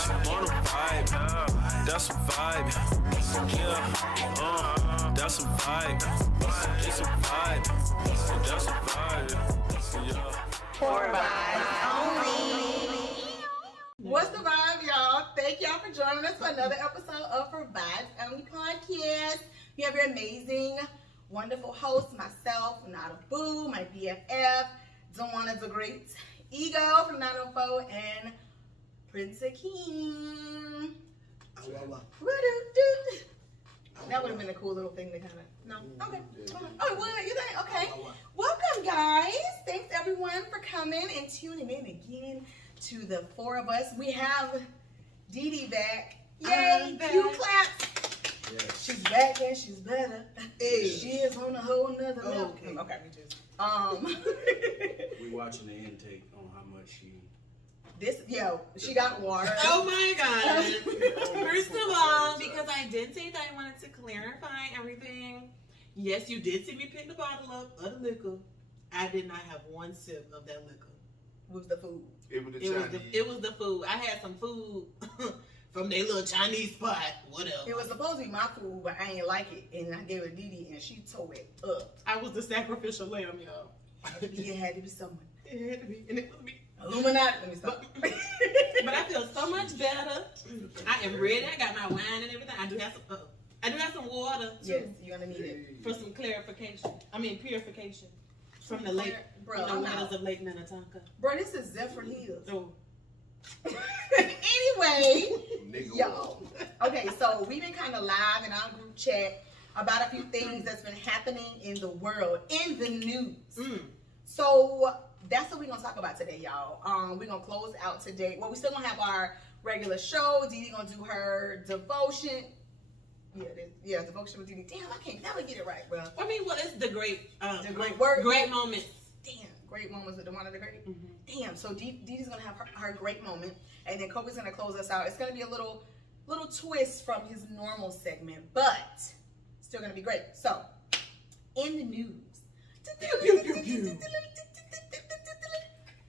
Bitch, I'm on a vibe. That's a vibe. Yeah, that's a vibe. It's a vibe. That's a vibe. Yeah. For vibes only. What's the vibe, y'all? Thank y'all for joining us for another episode of For Vibes Only Podcast. We have your amazing, wonderful host, myself, Nada Boo, my BFF, Dawana the Great Ego from 904, and Prince Akeem. That would have been a cool little thing to kind of, no? Okay. Oh, what? You think? Okay. Welcome, guys. Thanks, everyone, for coming and tuning in again to the four of us. We have Dee Dee back. Yay! Cue claps. Yes. She's back and she's better. Hey. She is on a whole nother level. Okay, we just we watching the intake on how much she got water. Oh my god. First of all, because I did say that I wanted to clarify everything. Yes, you did see me pick the bottle up of the liquor. I did not have one sip of that liquor. It was the food. It was the food. I had some food from their little Chinese spot, whatever. It was supposed to be my food, but I ain't like it, and I gave it to Dee Dee, and she tore it up. I was the sacrificial lamb, y'all. It had to be someone. It had to be, and it was me. Illuminati. Let me stop. But I feel so much better. I am ready. I got my wine and everything. I do have some water too. Yes, you're gonna need it for some purification from the lake. Bro, the waters of Lake Minnetonka. Bro, this is Zephyr Hills. Oh. Anyway, y'all. Okay, so we've been kind of live in our group chat about a few things that's been happening in the world, in the news. So that's what we're gonna talk about today, y'all. We're gonna close out today. Well, we're still gonna have our regular show. Dee Dee gonna do her devotion. Devotion with Dee Dee. Damn, I can't never get it right, bro. I mean, what is the great moments? Damn, great moments with the one of the great. Damn, so Dee Dee's gonna have her great moment, and then Kobe's gonna close us out. It's gonna be a little twist from his normal segment, but still gonna be great. So, in the news.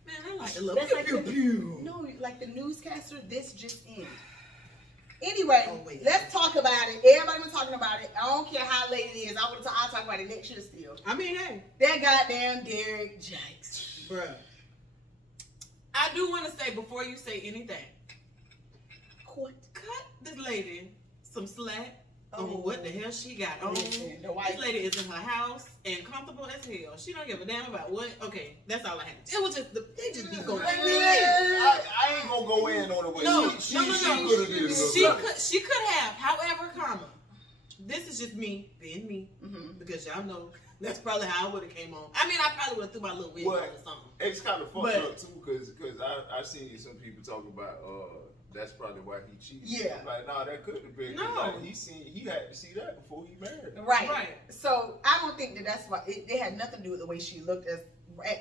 Man, I like the little No, like the newscaster, this just in. Anyway, let's talk about it. Everybody been talking about it. I don't care how late it is. I'll talk about it next year still. I mean, hey. That goddamn Derrick Jaxn. Bruh. I do want to say, before you say anything, cut this lady some slack on what the hell she got on. This lady is in her house and comfortable as hell. She don't give a damn about what. Okay, that's all I had. It was just, they just be going. I ain't gonna go in on the way. No. She could have. However, karma. This is just me being me, because y'all know that's probably how I would have came on. I mean, I probably would have threw my little wig on or something. It's kind of fucked up too, because I seen some people talking about that's probably why he cheated. Yeah. I'm like, nah, that could have been. No. Like, he had to see that before he married. Right. So I don't think that's why it had nothing to do with the way she looked at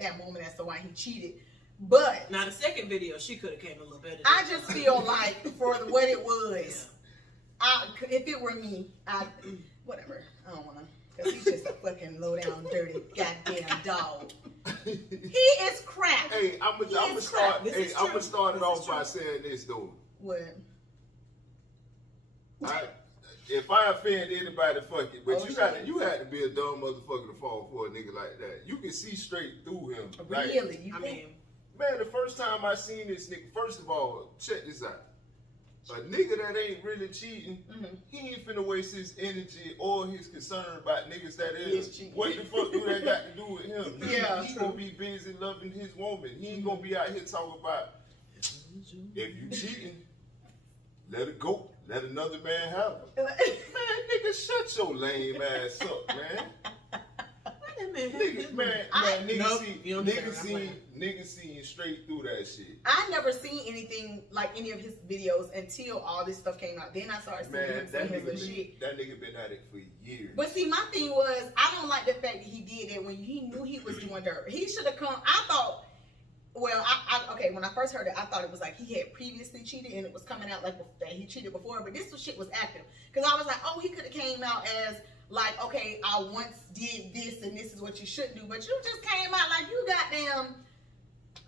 that moment as to why he cheated. But now the second video, she could have came a little better. I just feel like for what it was, if it were me, whatever. I don't want to. Because he's just a fucking low down, dirty, goddamn dog. He is crap. Hey, I'm gonna start it off by saying this though. What? If I offend anybody, fuck it. But you had to be a dumb motherfucker to fall for a nigga like that. You can see straight through him. Really? Man, the first time I seen this nigga, first of all, check this out. A nigga that ain't really cheating, he ain't finna waste his energy or his concern about niggas that is. What the fuck do that got to do with him? He gonna be busy loving his woman. He ain't gonna be out here talking about, if you cheating, let it go. Let another man have it. Man, nigga, shut your lame ass up, man. Niggas seeing straight through that shit. I never seen anything like any of his videos until all this stuff came out. Then I started seeing his shit. That nigga been at it for years. But see, my thing was, I don't like the fact that he did that when he knew he was doing dirt. He should have come. I thought, when I first heard it, I thought it was like he had previously cheated and it was coming out like that he cheated before. But this shit was active, because I was like, oh, he could have came out as like, okay, I once did this and this is what you should do, but you just came out like you goddamn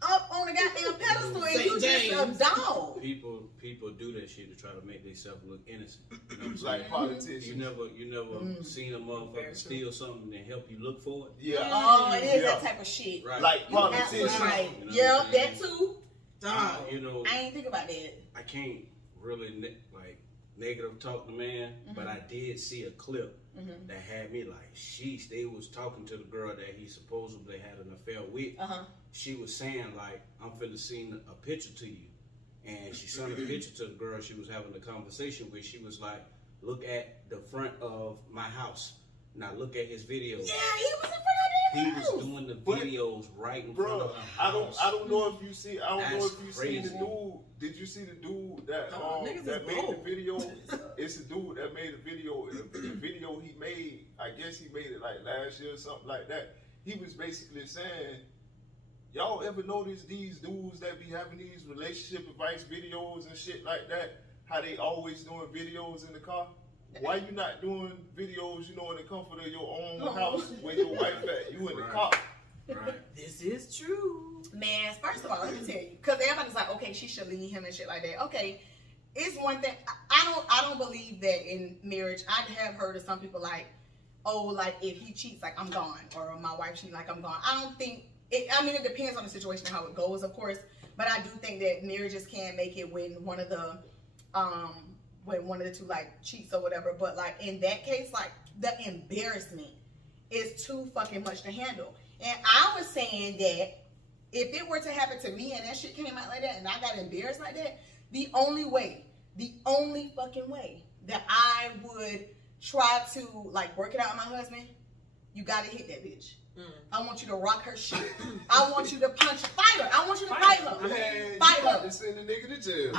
up on the goddamn pedestal and you just a dog. People do that shit to try to make themselves look innocent. You know what I'm saying? Like politicians. You never seen a motherfucker steal something and help you look for it. Yeah. Oh, it is that type of shit. Right. Like politicians. Right. You know Yeah, what I'm saying? that too. You know, I ain't think about that. I can't really negative talk the man, but I did see a clip that had me like, sheesh. They was talking to the girl that he supposedly had an affair with. She was saying like, I'm finna send a picture to you, and she sent a picture to the girl she was having a conversation with. She was like, look at the front of my house. Now look at his videos. Yeah, he was in front of He their was house. doing the videos right in front Bro, of her house. I don't know if you see. I don't know if you crazy. seen the dude. Did you see the dude that niggas that is made the bold. video? It's a dude that made a video. The video he made, I guess he made it like last year or something like that. He was basically saying, y'all ever notice these dudes that be having these relationship advice videos and shit like that? How they always doing videos in the car? Why you not doing videos, you know, in the comfort of your own house where your wife at? You in the car. Right. This is true. Man, first of all, let me tell you, because everybody's like, okay, she should leave him and shit like that. Okay, it's one thing. I don't believe that in marriage. I have heard of some people like, oh, like if he cheats, like I'm gone, or my wife cheats, like I'm gone. I don't think. It depends on the situation and how it goes, of course. But I do think that marriages can make it when one of the two like cheats or whatever. But like in that case, like the embarrassment is too fucking much to handle. And I was saying that if it were to happen to me and that shit came out like that and I got embarrassed like that, the only fucking way that I would try to like work it out with my husband, you gotta hit that bitch. I want you to rock her shit. I want you to punch her. Fight her. I want you to fight her. Man, Fight you about her. to send the nigga to jail.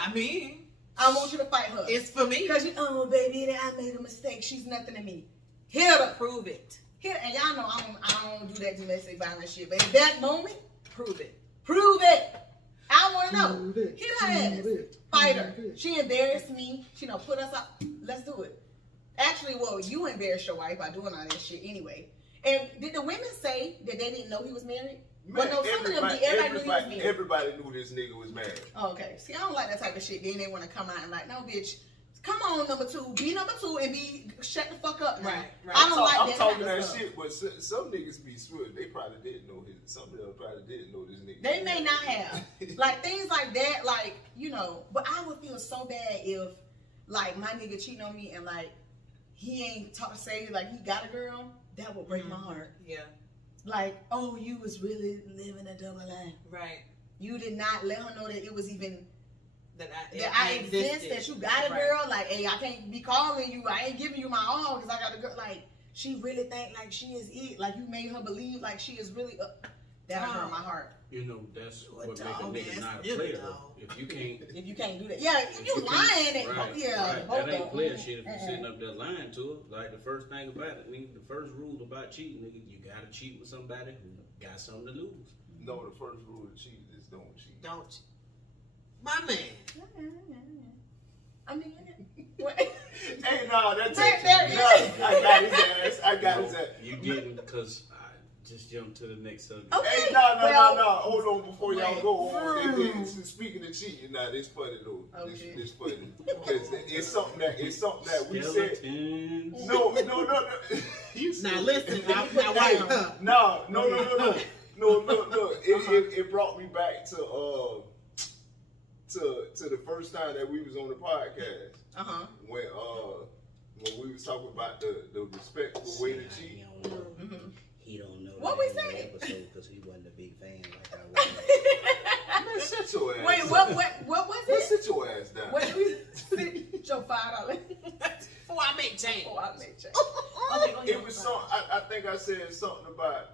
I mean, I want you to fight her. it's for me. Because oh baby, I made a mistake. She's nothing to me. Hit her. Prove it. Hit her. And y'all know I don't do that domestic violence shit. But at that moment, Prove it. prove it. I want to know. Prove it. Hit her ass. Fight her. She embarrassed me. She done put us up. Let's do it. Actually, well, you embarrassed your wife by doing all that shit anyway. And did the women say that they didn't know he was married? Man, But no, some of them did. Everybody knew he was married. everybody knew this nigga was married. Oh, okay. See, I don't like that type of shit. Then they want to come out and like, no, bitch. Come on, number two. Be number two and be shut the fuck up. Now. Right. I don't like I'm that talking type of that stuff. shit, but some niggas be swift. They probably didn't know his. Some of them probably didn't know this nigga. They may not have. Like, things like that, like, you know. But I would feel so bad if, like, my nigga cheating on me and, like, he ain't say, like, he got a girl. That would break my heart. Yeah. Like, oh, you was really living a double life. Right. You did not let her know that it was even... That I exist, existed. that you got a girl, like, hey, I can't be calling you, I ain't giving you my all because I got a girl, like, she really think like she is it, like you made her believe like she is really that hurt my heart. You know, that's what make a dog nigga ass not a nigga, player. dog. If you can't, If you can't do that, yeah, if you lying, and, right, yeah, right. hold That ain't on. player shit. If you're sitting up there lying to her, like the first thing about it, nigga, the first rule about cheating, nigga, you gotta cheat with somebody who got something to lose. No, the first rule of cheating is don't cheat. Don't cheat. My man. I mean, what? Hey, no, that's There it. it No, is. I got his ass. I got his ass. You didn't, because I just jumped to the next subject. Okay. Hey, no. Hold on before y'all Wait. go on. Speaking of cheating, now this funny though. Okay. This funny because it's something that we said. Skeletons. No. You Now said- listen, now wait up. No. It brought me back to the first time that we was on the podcast when we was talking about the respectful way to cheat. He don't know What the we name of the said? episode because he wasn't a big fan like I was. Man, sit your ass. Wait, down. what was Man, it? sit your ass down. What did we sit your $5? Before I make change. Oh, I made change. Okay, go ahead. It was some. I think I said something about.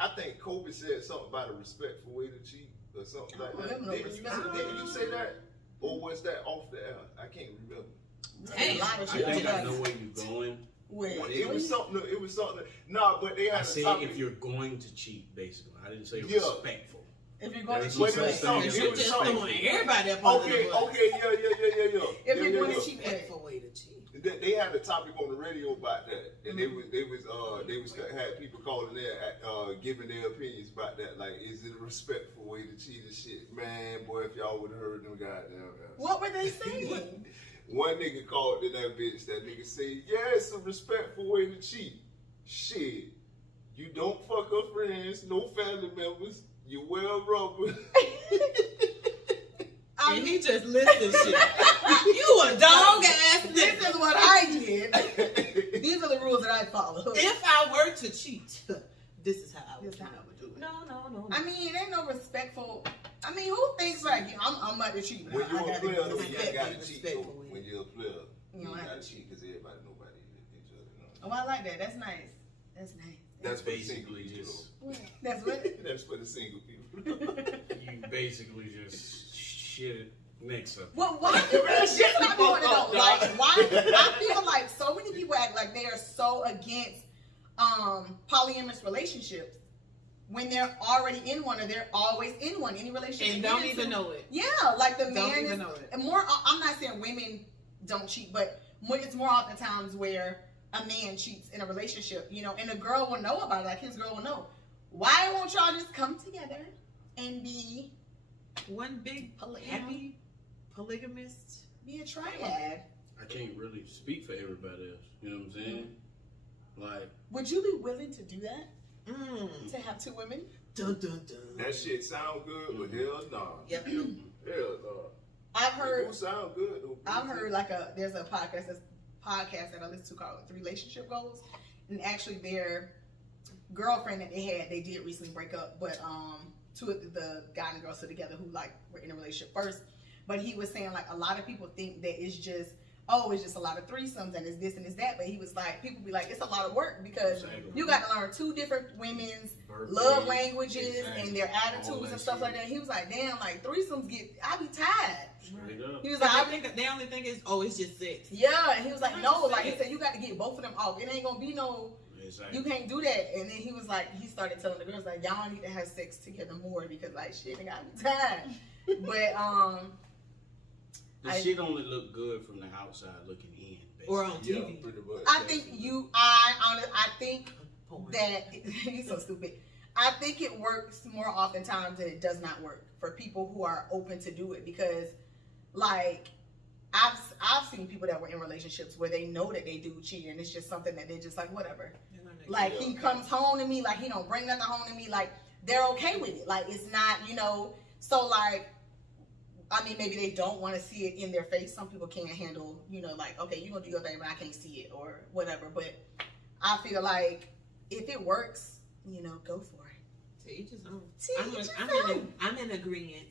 I think Kobe said something about a respectful way to cheat or something like I that. don't know, Didn't you say that, or was that off the air? I can't remember. Hey, A lot of I shit think I together. know where you're going. Wait, It was something. No, but they had I a said topic. if you're going to cheat, basically. I didn't say Yeah. respectful. if you're going to There's cheat, no wait. such thing as You just respectful. throwing everybody up under Okay, the bus. yeah. If you're going to cheat, Respectful way to cheat. they had a topic on the radio about that, and they was had people calling there, giving their opinions about that. Like, is it a respectful way to cheat and shit? Man, boy, if y'all would have heard them goddamn. What were they saying? One nigga called in that bitch. That nigga said, "Yeah, it's a respectful way to cheat. Shit, you don't fuck her friends, no family members. You wear rubber." And he just listed shit. You a dog ass nigga. This is what I did. These are the rules that I follow. If I were to cheat, this is how I would do it. No. I mean, it ain't no respectful. I mean, who thinks like I'm about to cheat? When you're a player, though, you respectful, gotta cheat. Though. respectful. When you're a player, you You gotta cheat because everybody know about each other. You know? Oh, I like that. That's nice. That's nice. That's for the basically single just people. That's what. That's for the single people. you basically just shit it next up. Well, why do this shit not going on? Like, why? I feel like so many people act like they are so against polyamorous relationships when they're already in one or they're always in one. Any relationship And don't even know it. Yeah, like the Don't man even is know it. and more. I'm not saying women don't cheat, but it's more often times where a man cheats in a relationship, you know, and the girl will know about it. Like his girl will know. Why won't y'all just come together and be One big happy polygamist. be a triad? I can't really speak for everybody else. You know what I'm saying? Like, Would you be willing to do that? Mm. To have two women? Dun, dun, dun. That shit sound good, but hell no. Yep. Hell no. I've It heard. do sound good though. I've heard like there's a podcast that I listen to called 3 Relationship Goals, and actually their girlfriend that they did recently break up, but two of the guy and the girl stood together who like were in a relationship first, but he was saying like a lot of people think that it's just a lot of threesomes and it's this and it's that, but he was like people be like it's a lot of work because you got to learn 2 different women's love languages and their attitudes and stuff like that. He was like, damn, like threesomes I be tired. straight up. He was Like, like, I think they only think it's just sex. yeah, and he was like, no, like he said, you got to get both of them off. It ain't gonna be no, Exactly. you can't do that. And then he was like, he started telling the girls like, y'all need to have sex together more because like shit, I got me tired. But The shit only look good from the outside looking in. Basically. Or on Yeah, TV. pretty much. I think I think Porn. that he's so stupid. I think it works more oftentimes than it does not work for people who are open to do it because, like, I've seen people that were in relationships where they know that they do cheat and it's just something that they're just like whatever. Like he comes home to me, like he don't bring nothing home to me, like they're okay with it. Like it's not, you know. So like, I mean, maybe they don't want to see it in their face. Some people can't handle, you know, like okay, you gonna do your thing, but I can't see it or whatever. But I feel like if it works, you know, go for it. To each his own. To each his own. I'm in agreement.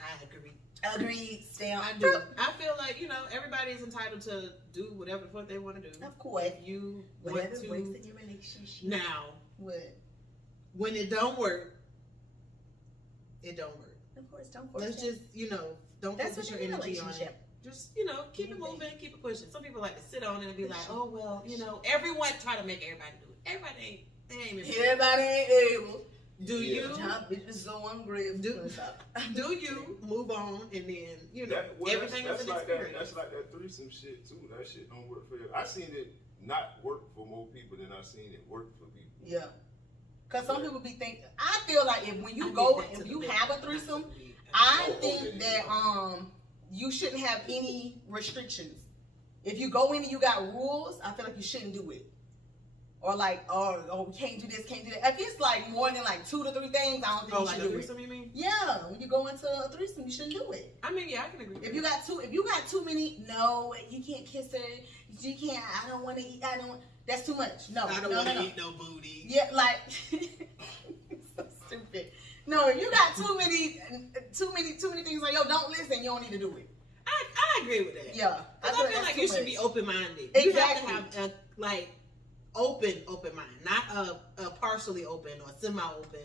I agree. Agreed. Stay on. I do. I feel like, you know, everybody is entitled to do whatever the fuck they want to do. Of course. If you Whatever want to. works in your relationship. Now, What? when it don't work, it don't work. Of course, don't force Let's it. just, you know, don't That's focus what your any energy on relationship. it. Just, you know, keep it moving, keep it pushing. Some people like to sit on it and be like, oh, well, you know, everyone try to make everybody do it. Everybody ain't, Everybody ain't able. Do you? Job is so ungrateful. Do you move on and then, you know, everything that's is an like experience. that's like that threesome shit too. That shit don't work for you. I seen it not work for more people than I seen it work for people. Yeah. Because some people be thinking, I feel like when you go, if you have a threesome, I think that you shouldn't have any restrictions. If you go in and you got rules, I feel like you shouldn't do it. Or like, oh, can't do this, can't do that. If it's like more than like 2 to 3 things, I don't think you like should a do threesome, it. you mean? Yeah, when you go into a threesome, you shouldn't do it. I mean, yeah, I can agree. If you got too many, no, you can't kiss her. You can't. I don't want to eat. I don't. That's too much. No, I don't want to eat no booty. Yeah, like so stupid. No, if you got too many things like yo, don't listen. You don't need to do it. I agree with that. Yeah, I feel like you should be open-minded. Exactly. You have to have a open mind, not a partially open or semi-open,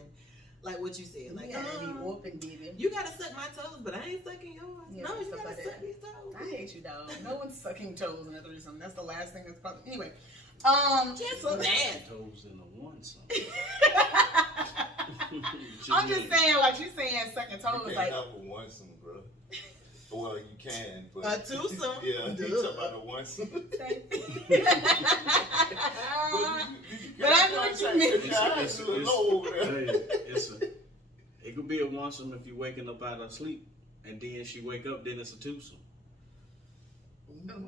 like what you said. Like, you gotta be open, baby. you gotta suck my toes, but I ain't sucking yours. Yeah, no, you stuff gotta like suck that. these toes. I hate you, dog. No one's sucking toes in a threesome. That's the last thing that's probably anyway. Just mad. Toes in the one something. I'm just saying, like she's saying, sucking toes, You like can't have a one some, bro. Well, you can, but A twosome. yeah, you talking about a once. But I know what you mean. It could be a onesome if you waking up out of sleep, and then she wake up, then it's a twosome.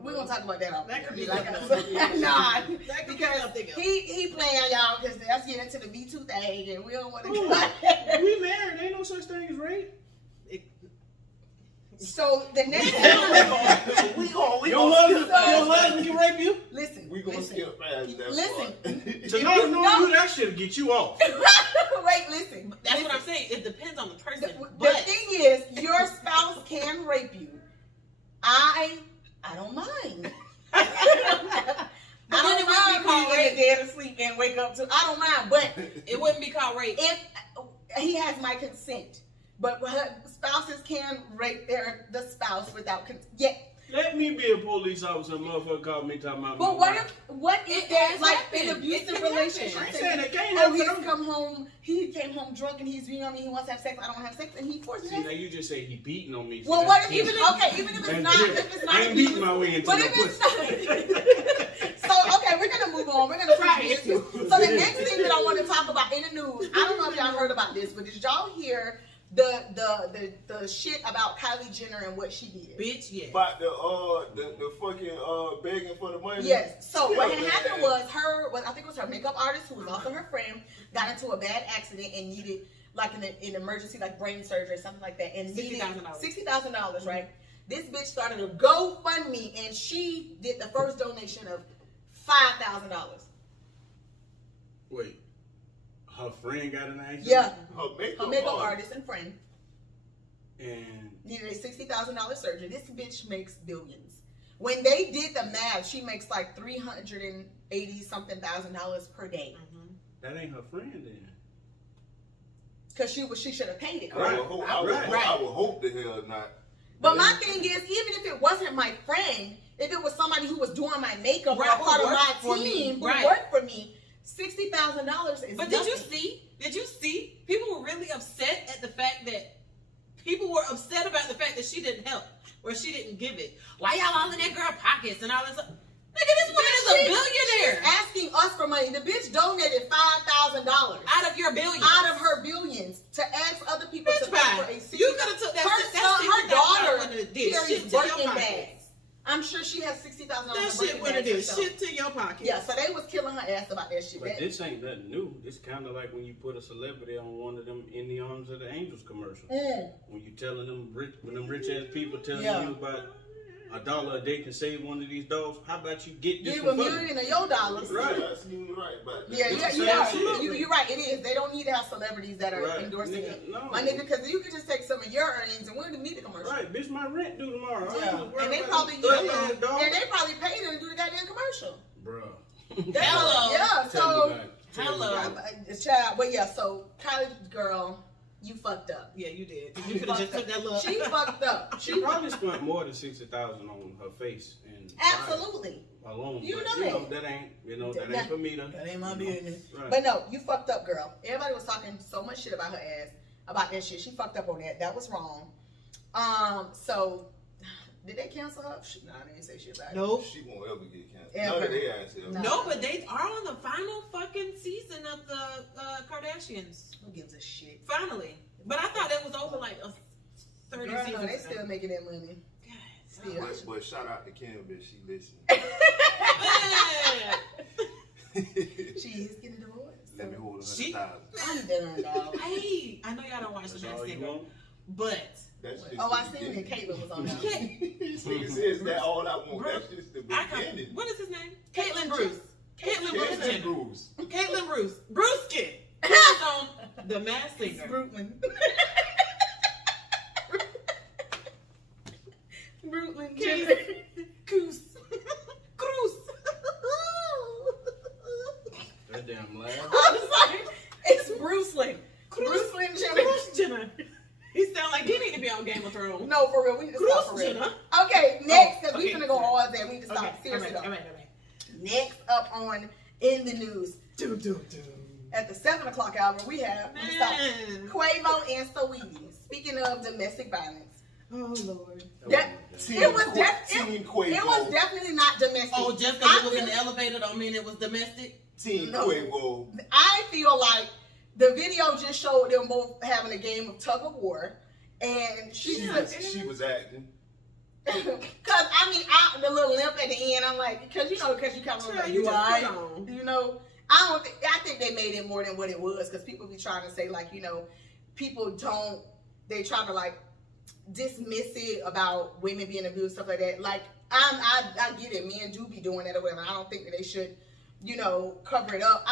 We're gonna talk about that off. That could be like something else. nah, That could be because something else. he playing y'all because that's getting into the Me Too thing, and we don't want to. We married. Ain't no such thing as rape. So the next we gonna Your husband can rape you. listen. we gonna skip past that. Listen. part. To not know you, that shit get you off. Wait, listen. That's what I'm saying. It depends on the person. The But thing is, your spouse can rape you. I don't mind. I then it don't wouldn't be mind called being in rape. the dead asleep and wake up to. I don't mind, but it wouldn't be called rape. if he has my consent, but spouses can rape the spouse without consent. Yeah. Let me be a police officer. Motherfucker called me talking about. But what if It there's has like happened. an abusive It can relationship? I ain't saying it can't Oh, happen. he came home drunk and he's beating on me. He wants to have sex. I don't have sex, and he forces See, now it. you just say he beating on me. Well, what if even if it's That's not different. if it's not I ain't beating my way into But no if it's pussy. so okay, we're gonna move on. We're gonna Right. So the next thing that I want to talk about in the news, I don't know if y'all heard about this, but did y'all hear the shit about Kylie Jenner and what she did? Bitch, yeah. About the fucking begging for the money. Yes. So what had Yeah, happened man. was I think it was her makeup artist who was also her friend, got into a bad accident and needed like an emergency like brain surgery or something like that, and needed $60,000. $60,000, right? This bitch started a GoFundMe and she did the first donation of $5,000. Wait, her friend got an accident? Yeah. Her Her makeup artist and friend And needed a $60,000 surgery. This bitch makes billions. When they did the math, she makes like $380 something thousand per day. that ain't her friend then. Because she should have paid it. I Right? would hope the hell not. But my thing is, even if it wasn't my friend, if it was somebody who was doing my makeup Right, or part of who my worked for me, team who right. worked for me, $60,000 is But nothing. did you see? People were really upset at the fact that about the fact that she didn't help or she didn't give it. Why y'all all in that girl pockets and all this? Nigga, this woman is a billionaire. She's asking us for money. The bitch donated $5,000 Out of your billions. out of her billions to ask other people to pay for a $60,000. You could have took that. Her daughter did carries shit to your Birkin pocket. bags. I'm sure she has $60,000 That shit would have did shit to your pocket. Yeah, so they was killing her ass about that shit. But this ain't nothing new. It's kind of like when you put a celebrity on one of them In the Arms of the Angels commercials. When you telling them rich ass people telling you about $1 a day can save one of these dogs. How about you get this Give for $1 million of your dollars. Right. That's right. But Yeah, It's you're the right. same shit. You're right. It is. They don't need to have celebrities that are Right. endorsing Nigga, it. no. My nigga, because you could just take some of your earnings and we don't even need the commercial. Right, bitch, my rent due tomorrow. Yeah. I And they ain't probably $30 dog. paid her to do the goddamn commercial. Bruh. Hello. Yeah, Tell so me about it. Hello. child, but yeah, so Kylie girl, you fucked up. Yeah, you did. You could have just took that little. She fucked up. She probably spent more than $60,000 on her face and Absolutely. body alone. You but, know that. that ain't for me to. That ain't my business. Right. But no, you fucked up, girl. Everybody was talking so much shit about her ass, about that shit. She fucked up on that. That was wrong. So did they cancel her? Nah, they didn't say shit about it. Nope. She won't ever get canceled. Ever. None of their ass ever. No. No, but they are on the final fucking season of the Kardashians. Who gives a shit? Finally. But I thought it was over like a 30 Girl, seasons no, they ago. still making that money. God, Still. But shout out to Kim, bitch. She listening. She is getting divorced. Let me hold She- 100,000. I'm done, dog. Hey, I know y'all don't watch That's the all Masked you Singer, want? but That's just Oh, I the seen that beginning. Caitlyn was on there. This nigga says that all I want. That's just the I got, beginning. what is his name? Caitlyn Bruce. Caitlyn Bruce Caitlyn Jenner. Bruce. Caitlyn Bruce. Brewski. She's on the Masked Singer. Brooklyn. Brooklyn. Goose. Goose. That damn laugh. I'm sorry. It's Brucelyn. Brucelyn Jenner. Bruce Jenner. He sound like he need to be on Game of Thrones. No, for real. We need to stop for Bruce real. Jenner. Okay, next, because okay. we finna go all day. We need to stop. Okay, Seriously, all though. right. Next up on In the News. At the 7 o'clock hour, we stop. Quavo and Saweetie. Speaking of domestic violence, Oh Lord. It was definitely not domestic. Oh, just because it was in the elevator don't mean it was domestic? Team No. Quavo. I feel like the video just showed them both having a game of tug of war, and She was acting. Cause I mean, the little limp at the end, I'm like, because you kind of like, you alright, you know. I think they made it more than what it was, because people be trying to say like, you know, they try to like dismiss it about women being abused, stuff like that. Like I get it, men do be doing that or whatever. I don't think that they should, you know, cover it up.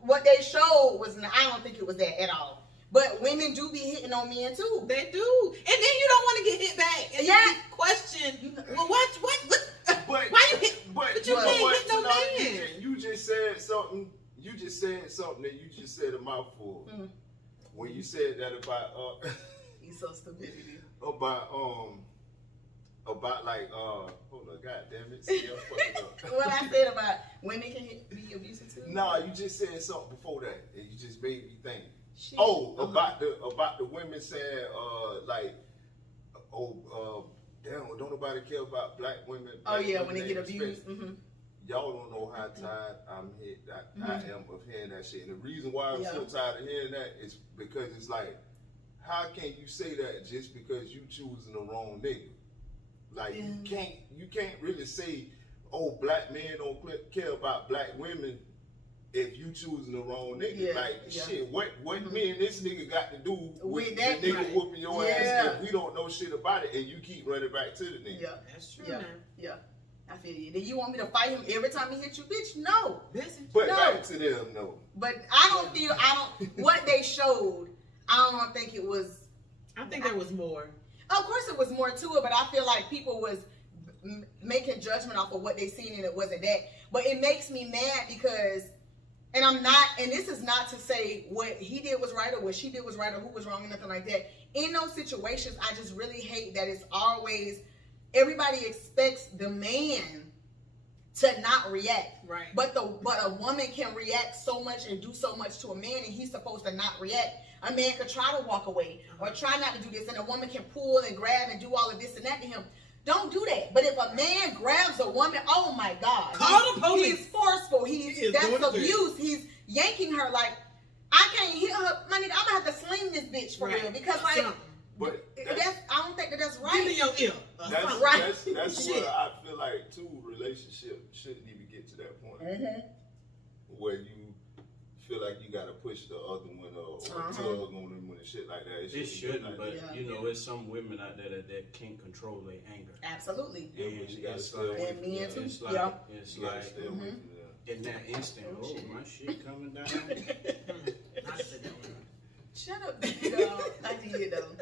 What they showed was, I don't think it was that at all. But women do be hitting on men too. They do, and then you don't want to get hit back. And Yeah. you question, well, what? Why you hit? But you can't hit no man. You just said something. You just said something that you just said a mouthful. Mm. When you said that about He's so stupid. about like hold on, god damn it, see, I'm fucking up. What I said about women can be abusive too. Nah, you just said something before that, and you just made me think. Shit. About the women saying damn, don't nobody care about black women. Oh black yeah, women when they get ain't abused. respected. Mm-hmm. Y'all don't know how tired I am of hearing that shit. And the reason why I'm so tired of hearing that is because it's like, how can you say that just because you choosing the wrong nigga? Like you can't really say, oh, black men don't care about black women if you choosing the wrong nigga. Shit, what men this nigga got to do with that nigga right. whooping your ass if we don't know shit about it and you keep running back to the nigga? Yeah, that's true. Yeah. I feel you. Then you want me to fight him every time he hit you, bitch? No. But no. back to them, no. But what they showed, I don't think it was. I think there was more. Of course it was more to it, but I feel like people was making judgment off of what they seen and it wasn't that. But it makes me mad because, and this is not to say what he did was right or what she did was right or who was wrong or nothing like that. In those situations, I just really hate that it's always, everybody expects the man to not react. Right. But a woman can react so much and do so much to a man, and he's supposed to not react. A man could try to walk away or try not to do this, and a woman can pull and grab and do all of this and that to him. Don't do that. But if a man grabs a woman, oh my God. Call the police. He's forceful. That's abuse. He's yanking her like, I can't hit her. My nigga, I'm going to have to sling this bitch for real. Because like, but I don't think that's right. Give me your ear. That's right. That's where I feel like two relationships shouldn't even get to that point where you feel like you gotta push the other one or tug on them and shit like that. It shouldn't, like but that. you know, there's some women out there that can't control their anger. Absolutely. Yeah, And but you gotta it's stay away And from men that. too. It's You gotta like stay away from that. in that instant, oh, my shit coming down. I said that one. Shut up, dog. I did though.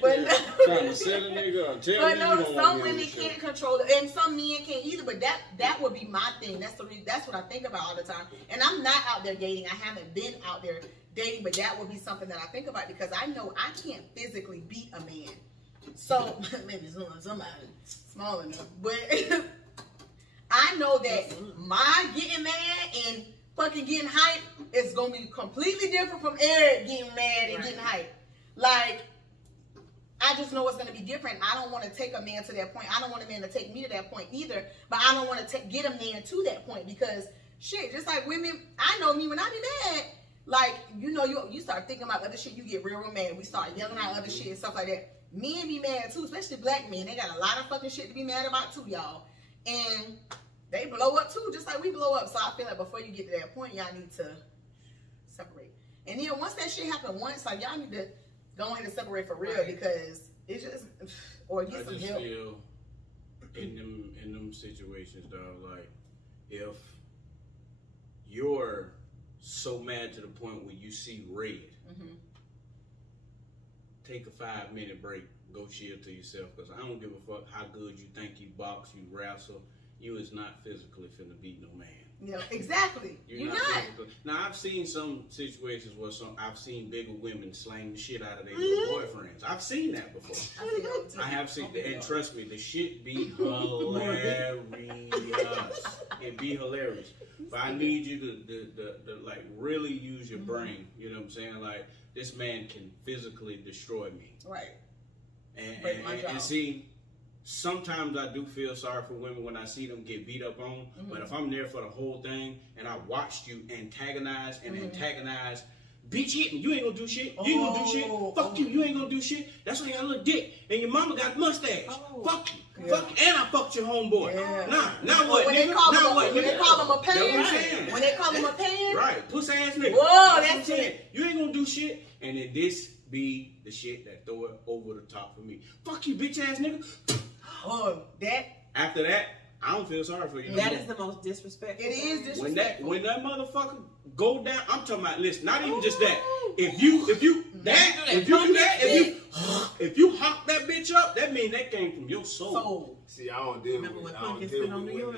But But trying to set a nigga up. Tell But me no, you don't some want women to hear can't control it, and some men can't either. But that would be my thing. That's the reason. That's what I think about all the time. And I'm not out there dating. I haven't been out there dating, but that would be something that I think about because I know I can't physically beat a man. So maybe somebody small enough, but I know that my getting mad and fucking getting hyped is gonna be completely different from Eric getting mad and getting hyped. Like, I just know it's going to be different. I don't want to take a man to that point. I don't want a man to take me to that point either. But I don't want to get a man to that point because, shit, just like women, I know me when I be mad, like, you know, you start thinking about other shit, you get real mad. We start yelling out other shit and stuff like that. Men be mad too, especially black men. They got a lot of fucking shit to be mad about too, y'all. And they blow up too, just like we blow up. So I feel like before you get to that point, y'all need to separate. And then once that shit happen once, like, y'all need to go ahead and separate for real because it's just, or get some help. I just feel in them situations, dog, like if you're so mad to the point where you see red, take a 5-minute break, go chill to yourself because I don't give a fuck how good you think you box, you wrestle. You is not physically finna beat no man. Yeah, exactly. You're not. Now I've seen some situations where I've seen bigger women slang the shit out of their little boyfriends. I've seen that before. I have seen that, and trust me, the shit be hilarious. It be hilarious. But I need you to like really use your brain. You know what I'm saying? Like this man can physically destroy me. Right. And see, sometimes I do feel sorry for women when I see them get beat up on. But if I'm there for the whole thing and I watched you antagonize and antagonize, bitch hit me, you ain't gonna do shit. You ain't gonna do shit. Fuck you ain't gonna do shit. That's why you got a little dick and your mama got a mustache. Fuck you. Fuck you. And I fucked your homeboy. Now what, when nigga? They call now him, what, when nigga? they call him a pan, saying. when they call him a pan, right, pussy ass nigga. Whoa, that's it. You ain't gonna do shit, and then this be the shit that throw it over the top for me. Fuck you, bitch ass nigga. That. After that, I don't feel sorry for you. That is the most disrespectful. It is disrespectful. When that motherfucker go down, I'm talking about. Listen, not even just that. If you do that, if you hop that bitch up, that means that came from your soul. See, I don't deal with women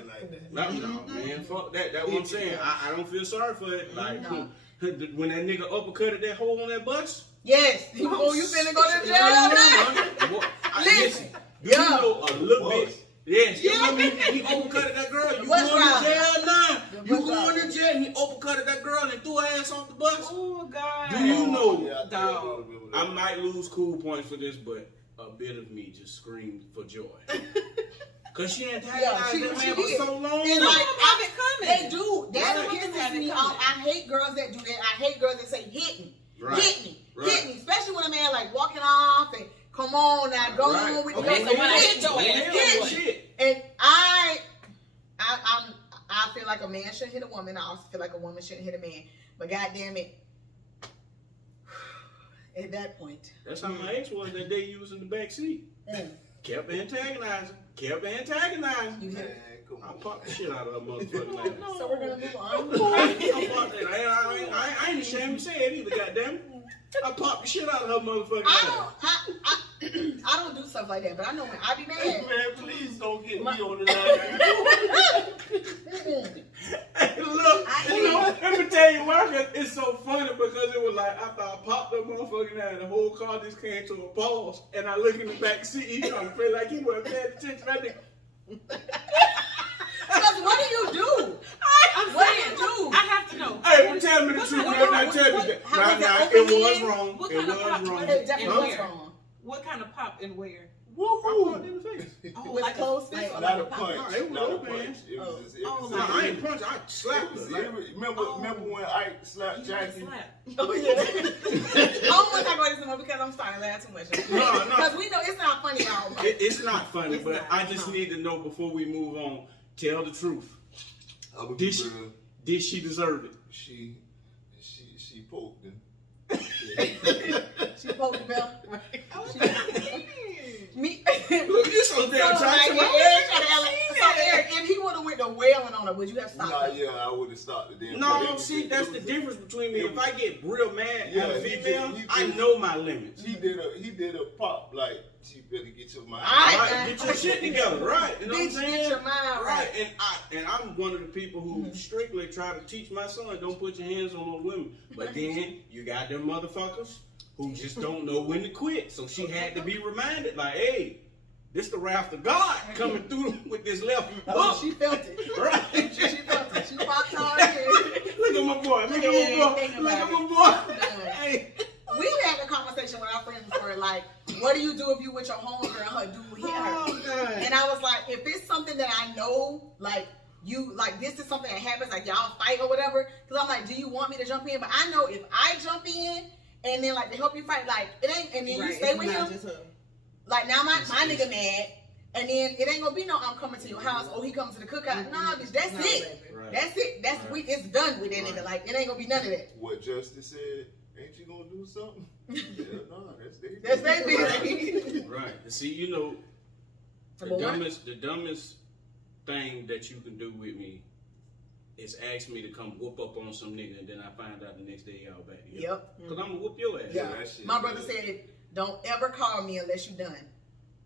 like that. No, man, fuck that. That's what I'm saying. I don't feel sorry for it. Like when that nigga uppercutted that hole on that bus. Yes. Oh, you finna go to jail? Listen, you know a little bit. Yes, you know he uppercutted that girl. You going to jail now? You going to jail? He uppercutted that girl and threw her ass off the bus. Oh God! Do you know? Dog. I might lose cool points for this, but a bit of me just screamed for joy. Cause she antagonized that man for so long. And like, they do. That's what pisses me off. I hate girls that do that. I hate girls that say hit me, hit me, hit me. Especially when a man like walking off and come on now, go on with the so when I hit your ass, shit. And I feel like a man shouldn't hit a woman. I also feel like a woman shouldn't hit a man. But goddamn it, at that point, that's how my ex was that day. You was in the back seat. Kept antagonizing. You hit I popped the shit out of her motherfucking ass. So we're gonna move on. I ain't ashamed to say it either, goddamn. I popped the shit out of her motherfucking ass. I don't do stuff like that, but I know when I be mad. Man, please don't get me on the line. Hey, look, let me tell you why. It's so funny because it was like after I popped that motherfucking ass, the whole car just came to a pause, and I look in the back seat. He trying to feel like he wasn't paying attention. I think. Because what do you do? What do you do? I have to know. Hey, tell me the truth. Tell me that. It was wrong. What It kind of was pop? wrong. It definitely was wrong. What kind of pop and where? I popped in the face. With a closed fist or Not a like a punch. No, it was Not a open. punch. It was just. No, I ain't punched. I slapped her. Like, Remember when Ike slapped Jackie? Oh yeah. I don't want to talk about this anymore because I'm starting to laugh too much. No. Because we know it's not funny, y'all. It's not funny, but I just need to know before we move on. Tell the truth. Did she deserve it? She poked him. She poked the bell. Me. Look, you so damn So trying Eric, if he would have went to wailing on her, would you have stopped? Nah, yeah, I would have stopped the damn. No, see, that's the difference between me. If I get real mad at a female, I know my limits. He did a pop like she better get your mind right. Get your shit together, right? You know what I'm saying? Get your mind right. And I'm one of the people who strictly try to teach my son, don't put your hands on those women. But then you got them motherfuckers who just don't know when to quit. So she had to be reminded, like, hey, this the wrath of God coming through with this left hook. Oh, she felt it. Right. She felt it. She popped on it. Look at my boy. Look at my boy. Hey. We've had a conversation with our friends before, like, what do you do if you with your homegirl and her dude hit her? And I was like, if it's something that I know, like, you, like, this is something that happens, like, y'all fight or whatever, because I'm like, do you want me to jump in? But I know if I jump in, and then, like, to help you fight, like, it ain't, and then you stay with him, like, now my nigga mad, and then it ain't gonna be no, I'm coming to your house, or he comes to the cookout. Nah, bitch, that's it. Right. That's it. It's done with that nigga. Like, it ain't gonna be none of that. What Justice said, ain't you gonna do something? Yeah, no, that's their business. Right. See, you know, the dumbest thing that you can do with me is ask me to come whoop up on some nigga, and then I find out the next day y'all back together. Yep. Because I'm gonna whoop your ass. Yeah. My brother said, don't ever call me unless you done.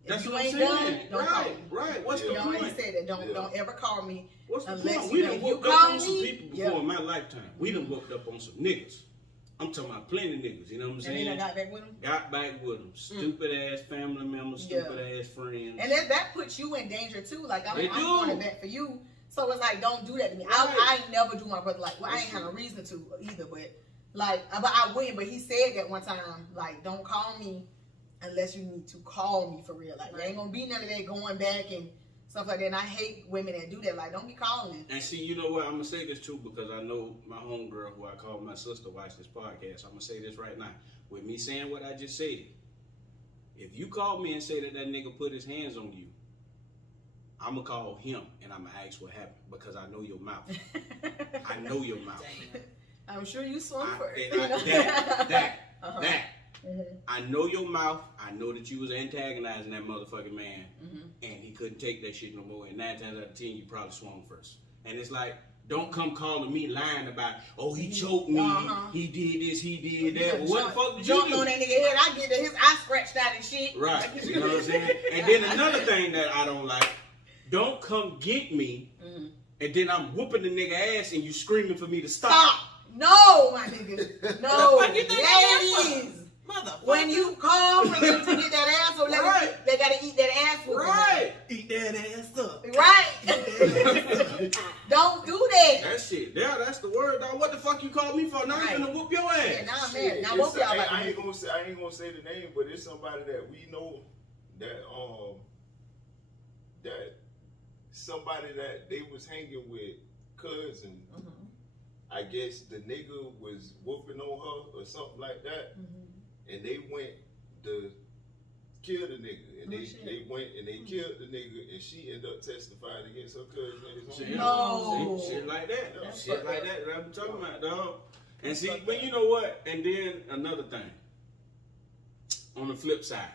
That's if you what I'm ain't saying. done, don't call me. Right. What's the point? He said that. Don't ever call me. What's the unless point? You We done whooped up on some people before in my lifetime. We done whooped up on some niggas. I'm talking about plenty of niggas, you know what I'm saying? And then I got back with them? Got back with them. Stupid ass family members, stupid ass friends. And that puts you in danger too. Like, I'm going back for you. So it's like, don't do that to me. I ain't never do my brother like, well, I ain't had no reason to either, but like, but I wouldn't. But he said that one time, like, don't call me unless you need to call me for real. Like, there ain't gonna be none of that going back and stuff like that. And I hate women that do that. Like, don't be calling. And see, you know what? I'm gonna say this too because I know my homegirl, who I call my sister, watch this podcast. I'm gonna say this right now. With me saying what I just said, if you call me and say that nigga put his hands on you, I'm gonna call him and I'm gonna ask what happened because I know your mouth. I know your mouth. I'm sure you swung first. That. I know your mouth. I know that you was antagonizing that motherfucking man, and he couldn't take that shit no more. And 9 times out of 10, you probably swung first. And it's like, don't come calling me lying about, oh, he choked me, he did this, he did that. Well, what the fuck did you Jumped do? on that nigga head. I get that his eye scratched out and shit. Right. You know what I'm saying? And then another thing that I don't like, don't come get me, and then I'm whooping the nigga ass and you screaming for me to stop. No, my nigga. No. What the fuck you think that Ladies. Motherfucker. When you call for them to get that ass, or they gotta eat that ass with Right. Eat that ass up. Right. Don't do that. That shit. Yeah, that's the word, dog. What the fuck you call me for? Now I'm finna whoop your ass. Yeah, now I'm Shit, mad. Now both y'all about I to ain't gonna say the name, but it's somebody that we know that somebody that they was hanging with cousin. I guess the nigga was whooping on her or something like that, and they went to kill the nigga, and they went and they killed the nigga, and she ended up testifying against her cousin and his own. No. Shit like that. Yeah. Shit like that I'm talking about, dog. And see, but you know what? And then another thing. On the flip side.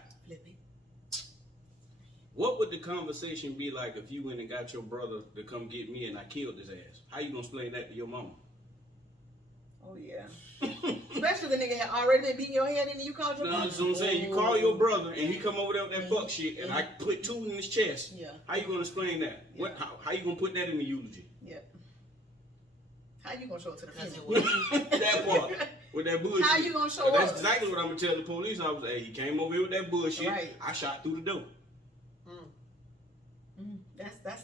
What would the conversation be like if you went and got your brother to come get me and I killed his ass? How you gonna explain that to your mama? Oh yeah. Especially the nigga had already been beating your head and then you called your No, mom. that's what I'm saying. You call your brother and he come over there with that fuck shit and I put 2 in his chest. Yeah. How you gonna explain that? Yeah. What? How you gonna put that in the eulogy? Yep. How you gonna show up to the funeral? That part. With that bullshit. How you gonna show That's up? exactly what I'm gonna tell the police officer. Hey, he came over here with that bullshit. Right. I shot through the door.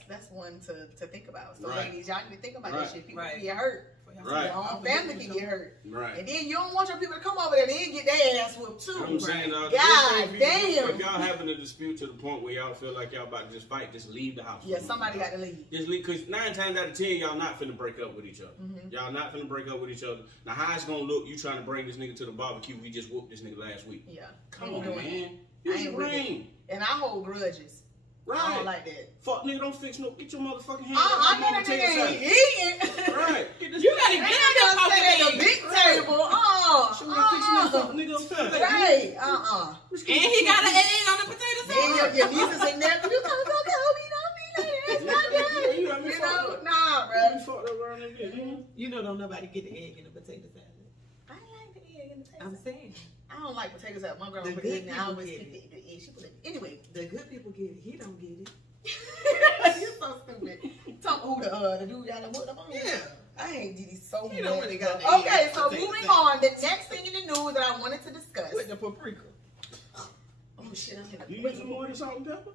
That's one to think about. So Right. ladies, y'all need to think about Right. that shit. People Right. can get hurt. Right. Your own family can get hurt. Right. And then you don't want your people to come over there and then get their ass whooped too. I'm saying, God if damn. If y'all having a dispute to the point where y'all feel like y'all about to just fight, just leave the house. Yeah, somebody got to leave. Just leave, because 9 times out of 10, y'all not finna break up with each other. Y'all not finna break up with each other. Now, how it's gonna look, you trying to bring this nigga to the barbecue, we just whooped this nigga last week. Yeah. Come Ain't on, doing it. man. I It's ain't with it. rain. And I hold grudges. Right. I don't like that. Fuck nigga, don't fix no. Get your motherfucking hands I out know my that nigga potato ain't salad. eating. Right. Get this. You gotta And get I that gonna sit at the fucking big egg. table. Should we fix me something, nigga? I'm fat. Right. And he got an egg on the potato Then salad. your nieces and nephews, you come so Kobe, don't be like that. It's not that. You got me You fucked know, up. nah, You bro. fucked up around that bitch. You know, don't nobody get the egg in the potato salad. I like the egg in the potato I'm salad. saying. I don't like potatoes salad. My grandma The put it in good there. I people always get pick the egg. She put it. Anyway, The good people get it. He don't get it. you're so stupid. Talk who the dude y'all done put them on. Yeah. I hate Dee Dee so He much. don't really got the Okay, egg so potato moving salad. on. The next thing in the news that I wanted to discuss. With the paprika. Oh shit, I'm in You the use some more than salt and pepper?